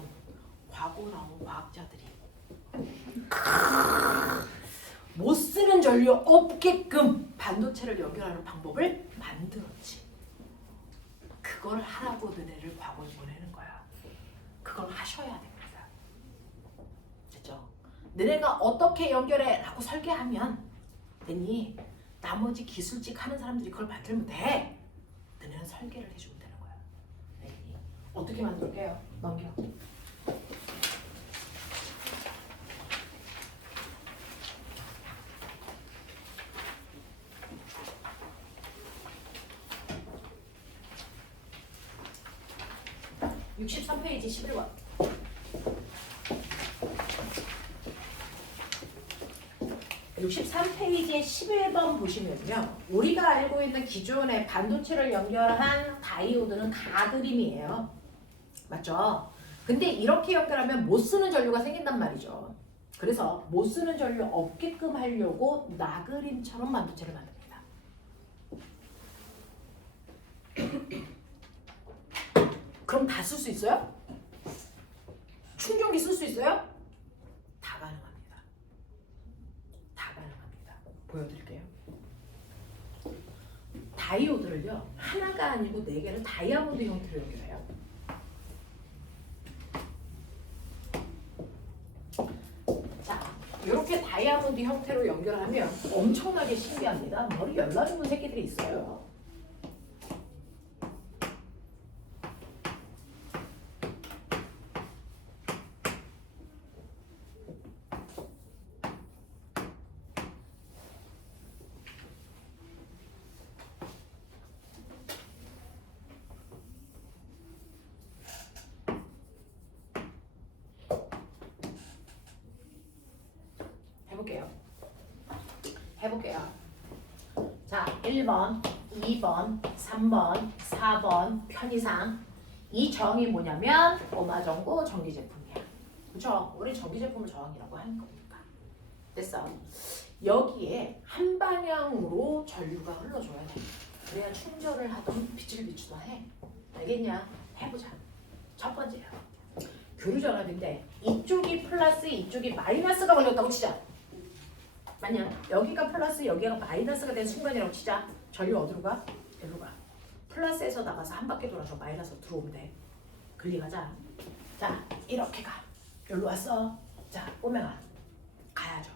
과거 나온 과학자들이 못 쓰는 전류 없게끔 반도체를 연결하는 방법을 만들었지. 그걸 하라고 너네를 과거에 보내는 거야. 그걸 하셔야 됩니다. 됐죠? 너네가 어떻게 연결해? 라고 설계하면 됐니? 나머지 기술직 하는 사람들이 그걸 만들면 돼. 너네는 설계를 해주면 되는 거야. 됐니? 어떻게 만들게요? 넘겨. (63페이지) 11번 63페이지의 11번 보시면요. 우리가 알고 있는 기존의 반도체를 연결한 다이오드는 다 그림이에요. 맞죠? 근데 이렇게 연결하면 못 쓰는 전류가 생긴단 말이죠. 그래서 못 쓰는 전류 없게끔 하려고 나그림처럼 반도체를 만듭니다. 그럼 다 쓸 수 있어요? 충전기 쓸 수 있어요? 다 가능합니다. 다 가능합니다. 보여드릴게요. 다이오드를요. 하나가 아니고 4개를 다이아몬드 형태로 연결해요. 자, 이렇게 다이아몬드 형태로 연결하면 엄청나게 신기합니다. 머리 열나주는 새끼들이 있어요. 해볼게요. 자, 1번, 2번, 3번, 4번 편의상. 이 정이 뭐냐면 오마정고 전기제품이야. 그렇죠? 우리 전기제품을 저항이라고 하는 거니까. 됐어. 여기에 한 방향으로 전류가 흘러줘야 돼. 그래야 충전을 하던 빛을 비추던 해. 알겠냐? 해보자. 첫 번째요. 교류전압인데 이쪽이 플러스 이쪽이 마이너스가 걸렸다고 치자. 맞냐? 여기가 플러스 여기가 마이너스가 된 순간이라고 치자. 전류 어디로 가? 여기로 가. 플러스에서 나가서 한 바퀴 돌아서 마이너스로 들어오면 돼. 클릭하자. 자, 이렇게 가. 여기로 왔어. 자, 꼬맹아. 가야죠.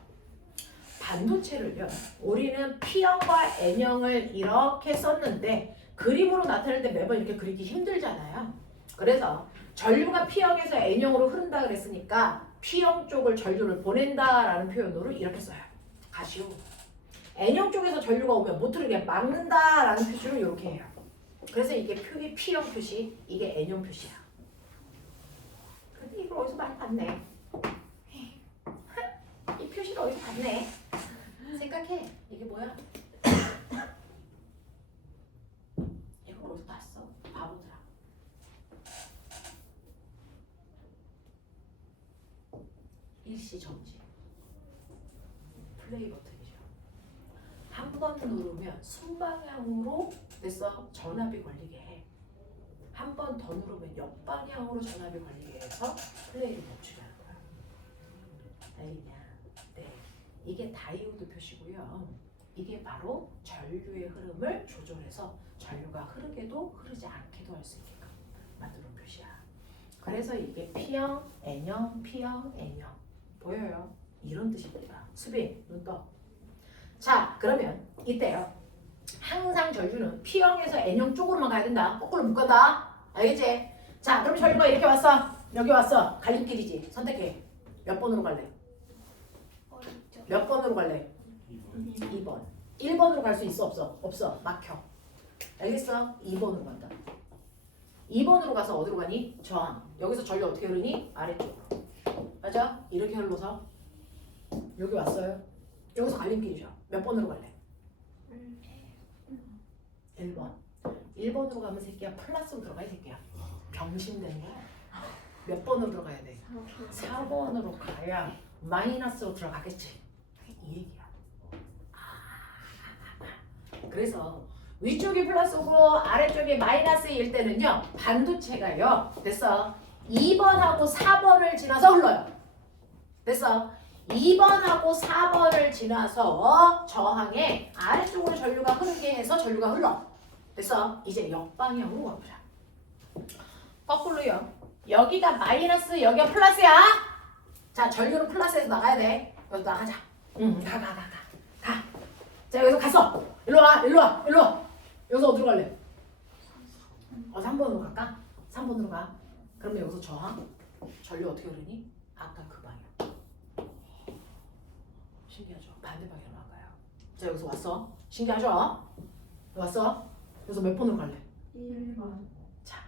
반도체를요. 우리는 P형과 N형을 이렇게 썼는데 그림으로 나타낼 때 매번 이렇게 그리기 힘들잖아요. 그래서 전류가 P형에서 N형으로 흐른다 그랬으니까 P형 쪽을 전류를 보낸다라는 표현으로 이렇게 써요. 가시오. N형 쪽에서 전류가 오면 못 흐르게 막는다라는 표시로 이렇게 해요. 그래서 이게 표기 P형 표시, 이게 N형 표시야. 근데 이걸 어디서 많이 봤네. 이 표시를 어디서 봤네. 생각해. 이게 뭐야? 이걸 어디서 봤어? 바보들아. 일시정지. 플레이 버튼이죠. 한 번 누르면 순방향으로 됐어 전압이 걸리게 해. 한 번 더 누르면 역방향으로 전압이 걸리게 해서 플레이를 멈추게 하는 거야. 알겠냐? 네. 이게 다이오드 표시고요. 이게 바로 전류의 흐름을 조절해서 전류가 흐르게도 흐르지 않게도 할 수 있게끔 만드는 표시야. 그래서 이게 P형, N형, P형, N형. 보여요? 이런 뜻입니다. 수빈, 눈 떠. 자, 그러면 이때요. 항상 전류는 P형에서 N형 쪽으로만 가야 된다. 거꾸로 못 간다. 알겠지? 자, 그럼 전류가 이렇게 왔어. 여기 왔어. 갈림길이지. 선택해. 몇 번으로 갈래? 어렵죠. 몇 번으로 갈래? 2번. 1번으로 갈 수 있어? 없어? 없어. 막혀. 알겠어? 2번으로 간다. 2번으로 가서 어디로 가니? 저항. 여기서 전류 어떻게 흐르니? 아래쪽으로. 맞아? 이렇게 흘러서 여기 왔어요. 여기서 갈림길이죠. 몇 번으로 갈래? 1번. 1번으로 가면 새끼야 플러스로 들어가야 새끼야. 병신되는 거야. 몇 번으로 들어가야 돼? 4번으로 가야 마이너스로 들어가겠지. 이 얘기야. 그래서 위쪽이 플러스고 아래쪽이 마이너스일 때는요. 반도체가요. 됐어. 2번하고 4번을 지나서 흘러요. 됐어. 2번하고 4번을 지나서 저항에 아래쪽으로 전류가 흐르게 해서 전류가 흘러. 됐어. 이제 역방향으로 가보자. 거꾸로요. 여기가 마이너스, 여기가 플러스야. 자, 전류는 플러스에서 나가야 돼. 여기서 나가자. 가. 자, 여기서 갔어. 일로 와. 여기서 어디로 갈래? 3번으로 갈까? 3번으로 가. 그러면 여기서 저항? 전류 어떻게 흐르니? 아까 그 방향. 신기하죠? 반대 방향으로 안 가요. 자, 여기서 왔어. 신기하죠? 왔어? 여기서 몇 번으로 갈래? 1번. 자,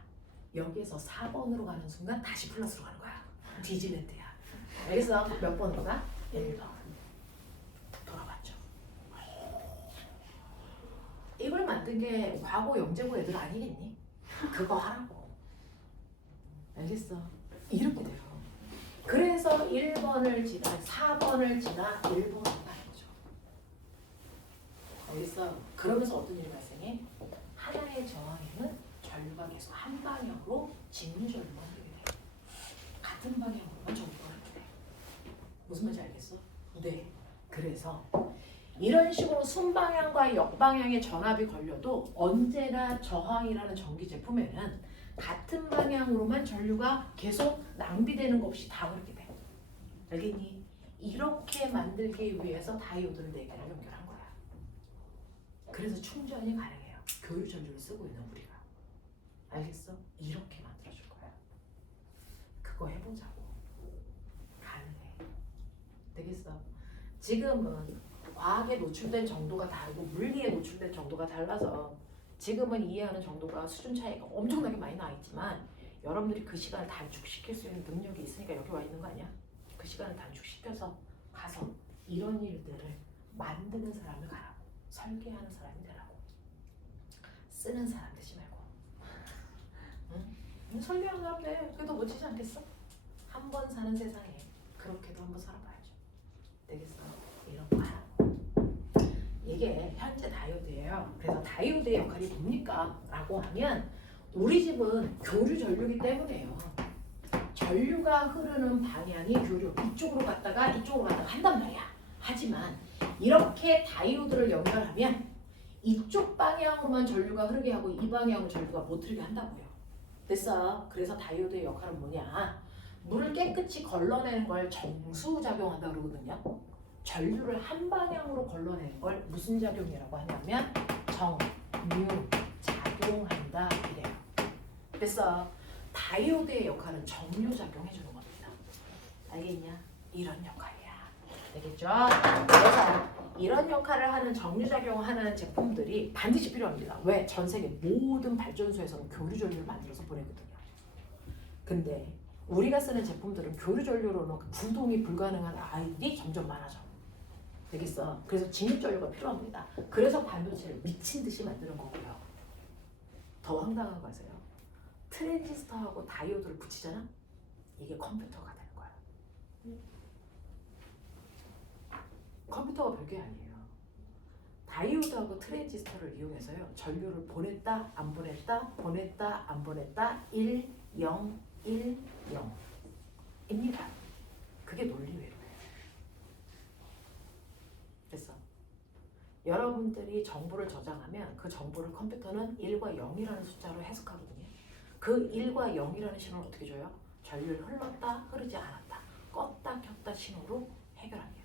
여기에서 4번으로 가는 순간 다시 플러스로 가는 거야. 디즈랜드야. 알겠어? 몇 번으로 가? 1번. 돌아봐. 만든 게 과거 영재고 애들 아니겠니? 그거 하라고. 알겠어? 이렇게 돼요. 그래서 1번을 지나 4번을 지나 1번으로 가는 거죠. 알겠어? 그러면서 어떤 일이 발생해? 하나의 저항에는 전류가 계속 한 방향으로 직류전류가 흐르게 돼. 같은 방향으로만 전류가 흐르게 돼. 무슨 말인지 알겠어? 네. 그래서 이런 식으로 순방향과 역방향의 전압이 걸려도 언제나 저항이라는 전기 제품에는 같은 방향으로만 전류가 계속 낭비되는 것 없이 다 흐르게 돼. 알겠니? 이렇게 만들기 위해서 다이오드를 4개를 연결한 거야. 그래서 충전이 가능해요. 교류 전류를 쓰고 있는 우리가. 알겠어? 이렇게 만들어줄 거야. 그거 해보자고. 가능해. 되겠어? 지금은 과학에 노출된 정도가 다르고 물리에 노출된 정도가 달라서 지금은 이해하는 정도가 수준 차이가 엄청나게 많이 나 있지만 여러분들이 그 시간을 단축시킬 수 있는 능력이 있으니까 여기 와 있는 거 아니야? 그 시간을 단축시켜서 가서 이런 일들을 만드는 사람을 가라고. 설계하는 사람이 되라고. 쓰는 사람 되지 말고. 응? 설계하는 사람 돼. 그게 더 멋지지 않겠어? 한 번 사는 세상에 그렇게도 한번 살아봐야죠. 되겠어? 이런 거 하라고. 이게 현재 다이오드예요. 그래서 다이오드의 역할이 뭡니까? 라고 하면 우리 집은 교류 전류이기 때문에요. 전류가 흐르는 방향이 교류 이쪽으로 갔다가 이쪽으로 갔다가 한단 말이야. 하지만 이렇게 다이오드를 연결하면 이쪽 방향으로만 전류가 흐르게 하고 이 방향으로 전류가 못 흐르게 한다고요. 됐어? 그래서 다이오드의 역할은 뭐냐? 물을 깨끗이 걸러내는 걸 정수작용한다고 그러거든요. 전류를 한 방향으로 걸러내는 걸 무슨 작용이라고 하냐면 정류작용한다 이래요. 그래서 다이오드의 역할은 정류작용 해주는 겁니다. 알겠냐? 이런 역할이야. 되겠죠? 그래서 이런 역할을 하는 정류작용을 하는 제품들이 반드시 필요합니다. 왜? 전 세계 모든 발전소에서는 교류 전류를 만들어서 보내거든요. 근데 우리가 쓰는 제품들은 교류 전류로는 구동이 불가능한 아이들이 점점 많아져. 되겠어? 그래서 진입전류가 필요합니다. 그래서 반도체를 미친 듯이 만드는 거고요. 더 황당한 거 아세요? 트랜지스터하고 다이오드를 붙이잖아? 이게 컴퓨터가 되는 거야. 컴퓨터가 별게 아니에요. 다이오드하고 트랜지스터를 이용해서요. 전류를 보냈다, 안 보냈다, 보냈다, 안 보냈다, 1, 0, 1, 0입니다. 그게 논리외로예요. 됐어. 여러분들이 정보를 저장하면 그 정보를 컴퓨터는 1과 0이라는 숫자로 해석하거든요. 그 1과 0이라는 신호를 어떻게 줘요? 전류를 흘렀다, 흐르지 않았다, 껐다, 켰다 신호로 해결합니다.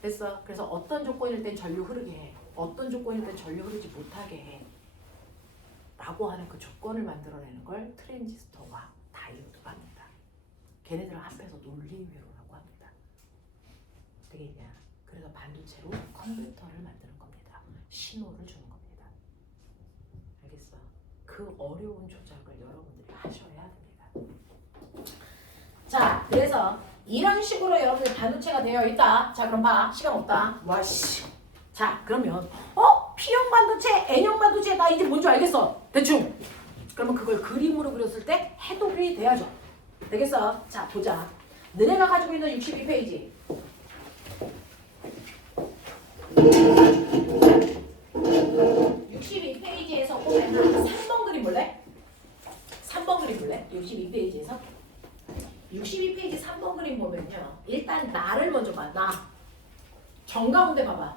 됐어. 그래서 어떤 조건일 땐 전류 흐르게 해, 어떤 조건일 땐 전류 흐르지 못하게 해 라고 하는 그 조건을 만들어내는 걸 트랜지스터와 다이오드가 합니다. 걔네들은 합해서 논리회로라고 합니다. 되겠냐? 그래서 반도체로 컴퓨터를 만드는 겁니다. 신호를 주는 겁니다. 알겠어? 그 어려운 조작을 여러분들이 하셔야 됩니다. 자, 그래서 이런 식으로 여러분들 반도체가 되어 있다. 자, 그럼 봐. 시간 없다. 와씨. 자, 그러면 P형 반도체, N형 반도체 나 이제 뭔지 알겠어. 대충. 그러면 그걸 그림으로 그렸을 때 해독이 돼야죠. 되겠어? 자, 보자. 너네가 가지고 있는 62페이지. 62페이지에서 보면 3번 그림 볼래? 3번 그림 볼래? 62페이지에서 62페이지 3번 그림 보면요. 일단 나를 먼저 봐. 나. 정가운데 봐봐.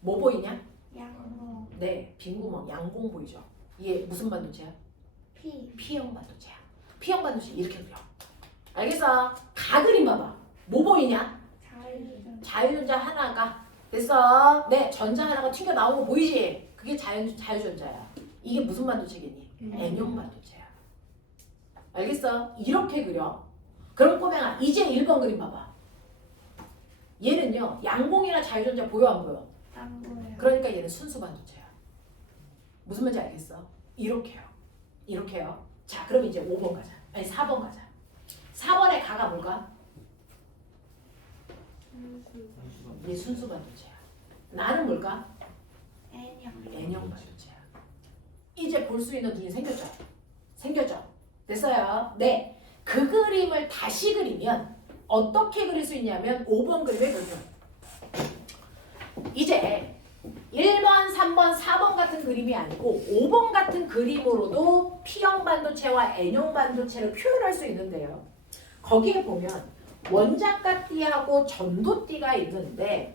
뭐 보이냐? 양호. 네. 빈구멍. 양공 보이죠? 얘 무슨 반도체야? P. P형 반도체야. P형 반도체 이렇게 그려. 알겠어? 가 그림 봐봐. 뭐 보이냐? 자율주행. 자유전자 하나가 됐어. 네. 전자 하나가 튕겨 나온 거 보이지? 그게 자유전자야. 이게 무슨 반도체겠니? N형 반도체야. 알겠어? 이렇게 그려. 그럼 꼬맹아 이제 1번 그림 봐봐. 얘는요. 양공이나 자유전자 보여 안 보여? 안 보여요. 그러니까 얘는 순수 반도체야. 무슨 말인지 알겠어? 이렇게요. 이렇게요. 자, 그럼 이제 5번 가자. 아니 4번 가자. 4번의 가가 뭘까? 얘 순수 반도체야. 나는 뭘까? N형 반도체야. 이제 볼 수 있는 눈이 생겼죠? 생겼죠? 됐어요? 네. 그 그림을 다시 그리면 어떻게 그릴 수 있냐면 5번 그림에 그려요. 이제 1번, 3번, 4번 같은 그림이 아니고 5번 같은 그림으로도 P형 반도체와 N형 반도체를 표현할 수 있는데요. 거기에 보면 원자가띠하고 전도띠가 있는데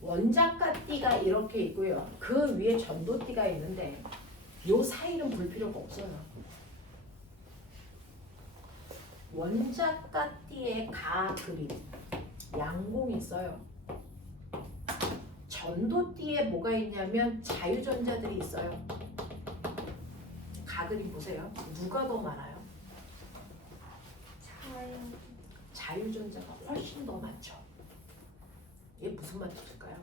원자가띠가 이렇게 있고요. 그 위에 전도띠가 있는데 요 사이는 볼 필요가 없어요. 원자가띠의 가 그림 양공이 있어요. 전도띠에 뭐가 있냐면 자유전자들이 있어요. 가 그림 보세요. 누가 더 많아요? 자유전자가 훨씬 더 많죠. 이게 무슨 반도체일까요?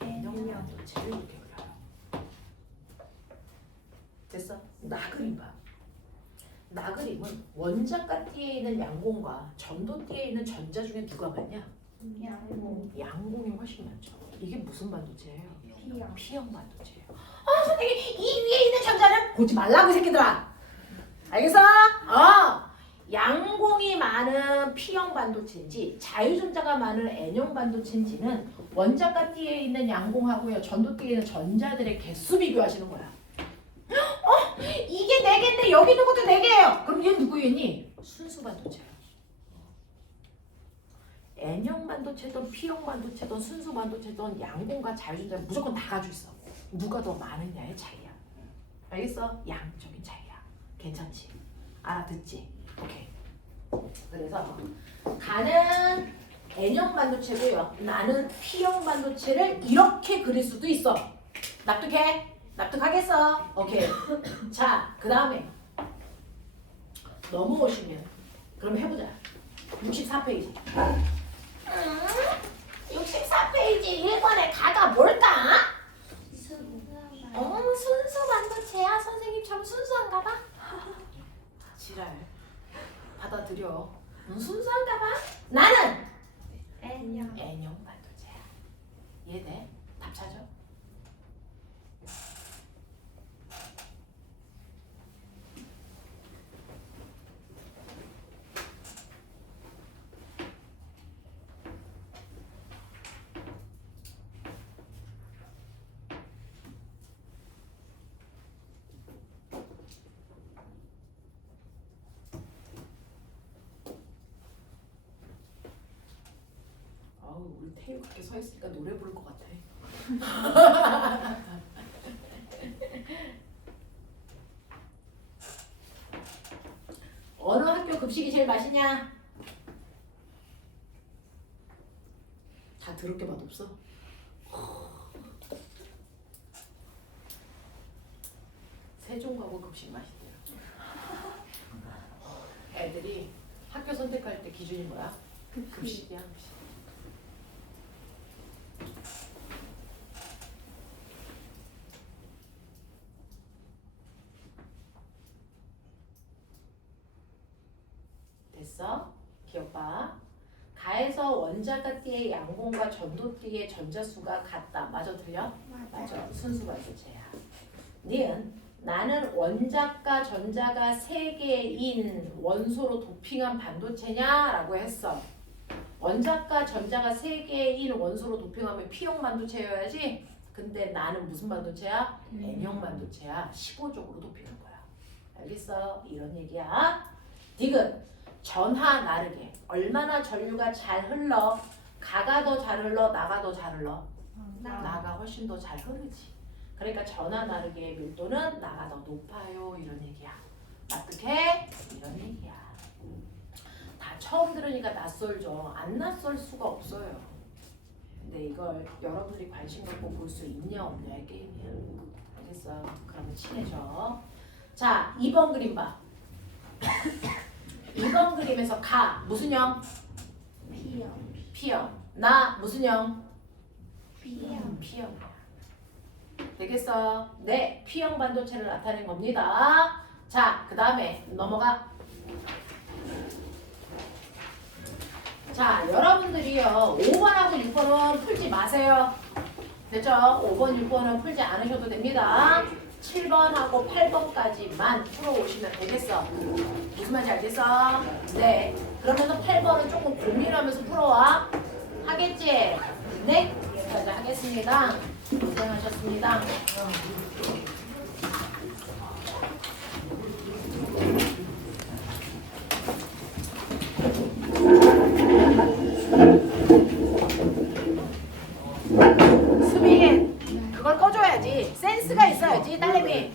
N형 반도체를 이렇게 그려요. 됐어? 나 그림 봐. 나 그림은 원자가띠에 있는 양공과 전도띠에 있는 전자 중에 누가 많냐? 양공이 훨씬 많죠. 이게 무슨 반도체예요? P형 반도체예요. 아 선생님 이 위에 있는 전자는 보지 말라고 이 새끼들아. 알겠어? 양공이 많은 P형 반도체인지 자유전자가 많은 N형 반도체인지는 원자가띠에 있는 양공하고요 전도띠에 있는 전자들의 개수 비교하시는 거야. 이게 4개인데 여기 있는 것도 4개예요. 그럼 얘는 누구였니? 순수 반도체야. N형 반도체든 P형 반도체든 순수 반도체든 양공과 자유전자 무조건 다 가지고 있어. 누가 더 많으냐의 차이야. 알겠어? 양적인 차이야. 괜찮지? 알아듣지? 오케이. 그래서 가는 N형 반도체고요. 나는 P형 반도체를 이렇게 그릴 수도 있어. 납득해? 납득하겠어? 오케이. 자, 그 다음에 넘어오시면 그럼 해보자. 64페이지. 64페이지 1번에 가가 뭘까? 순수 반도체야. 선생님처럼 순수한가 봐. 지랄. 받아들여. 순수한가 봐. 나는 N형 반도체야. 이해돼? 답 찾아. 우리 태우 그렇게 서 있으니까 노래 부를 것 같아. 어느 학교 급식이 제일 맛있냐? 다 더럽게 맛없어. 세종가고 급식 맛있대요. 애들이 학교 선택할 때 기준이 뭐야? 급식이야. 급식. 됐어? 기억봐. 가에서 원자가띠의 양공과 전도띠의 전자수가 같다. 맞아 틀려? 맞아. 순수 반도체야. 니은 나는 원자가 전자가 3개인 원소로 도핑한 반도체냐? 라고 했어. 원자가 전자가 3개인 원소로 도핑하면 P형 반도체여야지. 근데 나는 무슨 반도체야? N형 반도체야. 15족으로 도핑한 거야. 알겠어? 이런 얘기야. 디귿 전하 나르게 얼마나 전류가 잘 흘러? 가가 더 잘 흘러? 나가 더 잘 흘러? 나가 훨씬 더 잘 흐르지. 그러니까 전하 나르게의 밀도는 나가 더 높아요. 이런 얘기야. 납득해? 이런 얘기야. 다 처음 들으니까 낯설죠. 안 낯설 수가 없어요. 근데 이걸 여러분들이 관심 갖고 볼 수 있냐 없냐의 게임이야. 알겠어? 그러면 친해져. 자, 2번 그림 봐. 2번 그림에서 가 무슨 형? P형. 나 무슨 형? P형. 되겠어? 네, P형 반도체를 나타낸 겁니다. 자, 그 다음에 넘어가. 자, 여러분들이요. 5번하고 6번은 풀지 마세요. 됐죠? 5번, 6번은 풀지 않으셔도 됩니다. 7번하고 8번까지만 풀어오시면 되겠어. 무슨 말인지 알겠어? 네. 그러면서 8번은 조금 고민하면서 풀어와. 하겠지? 네. 여기까지 하겠습니다. 고생하셨습니다. 수빈, 그걸 꺼줘야지. 센스가 있어야지, 딸내미.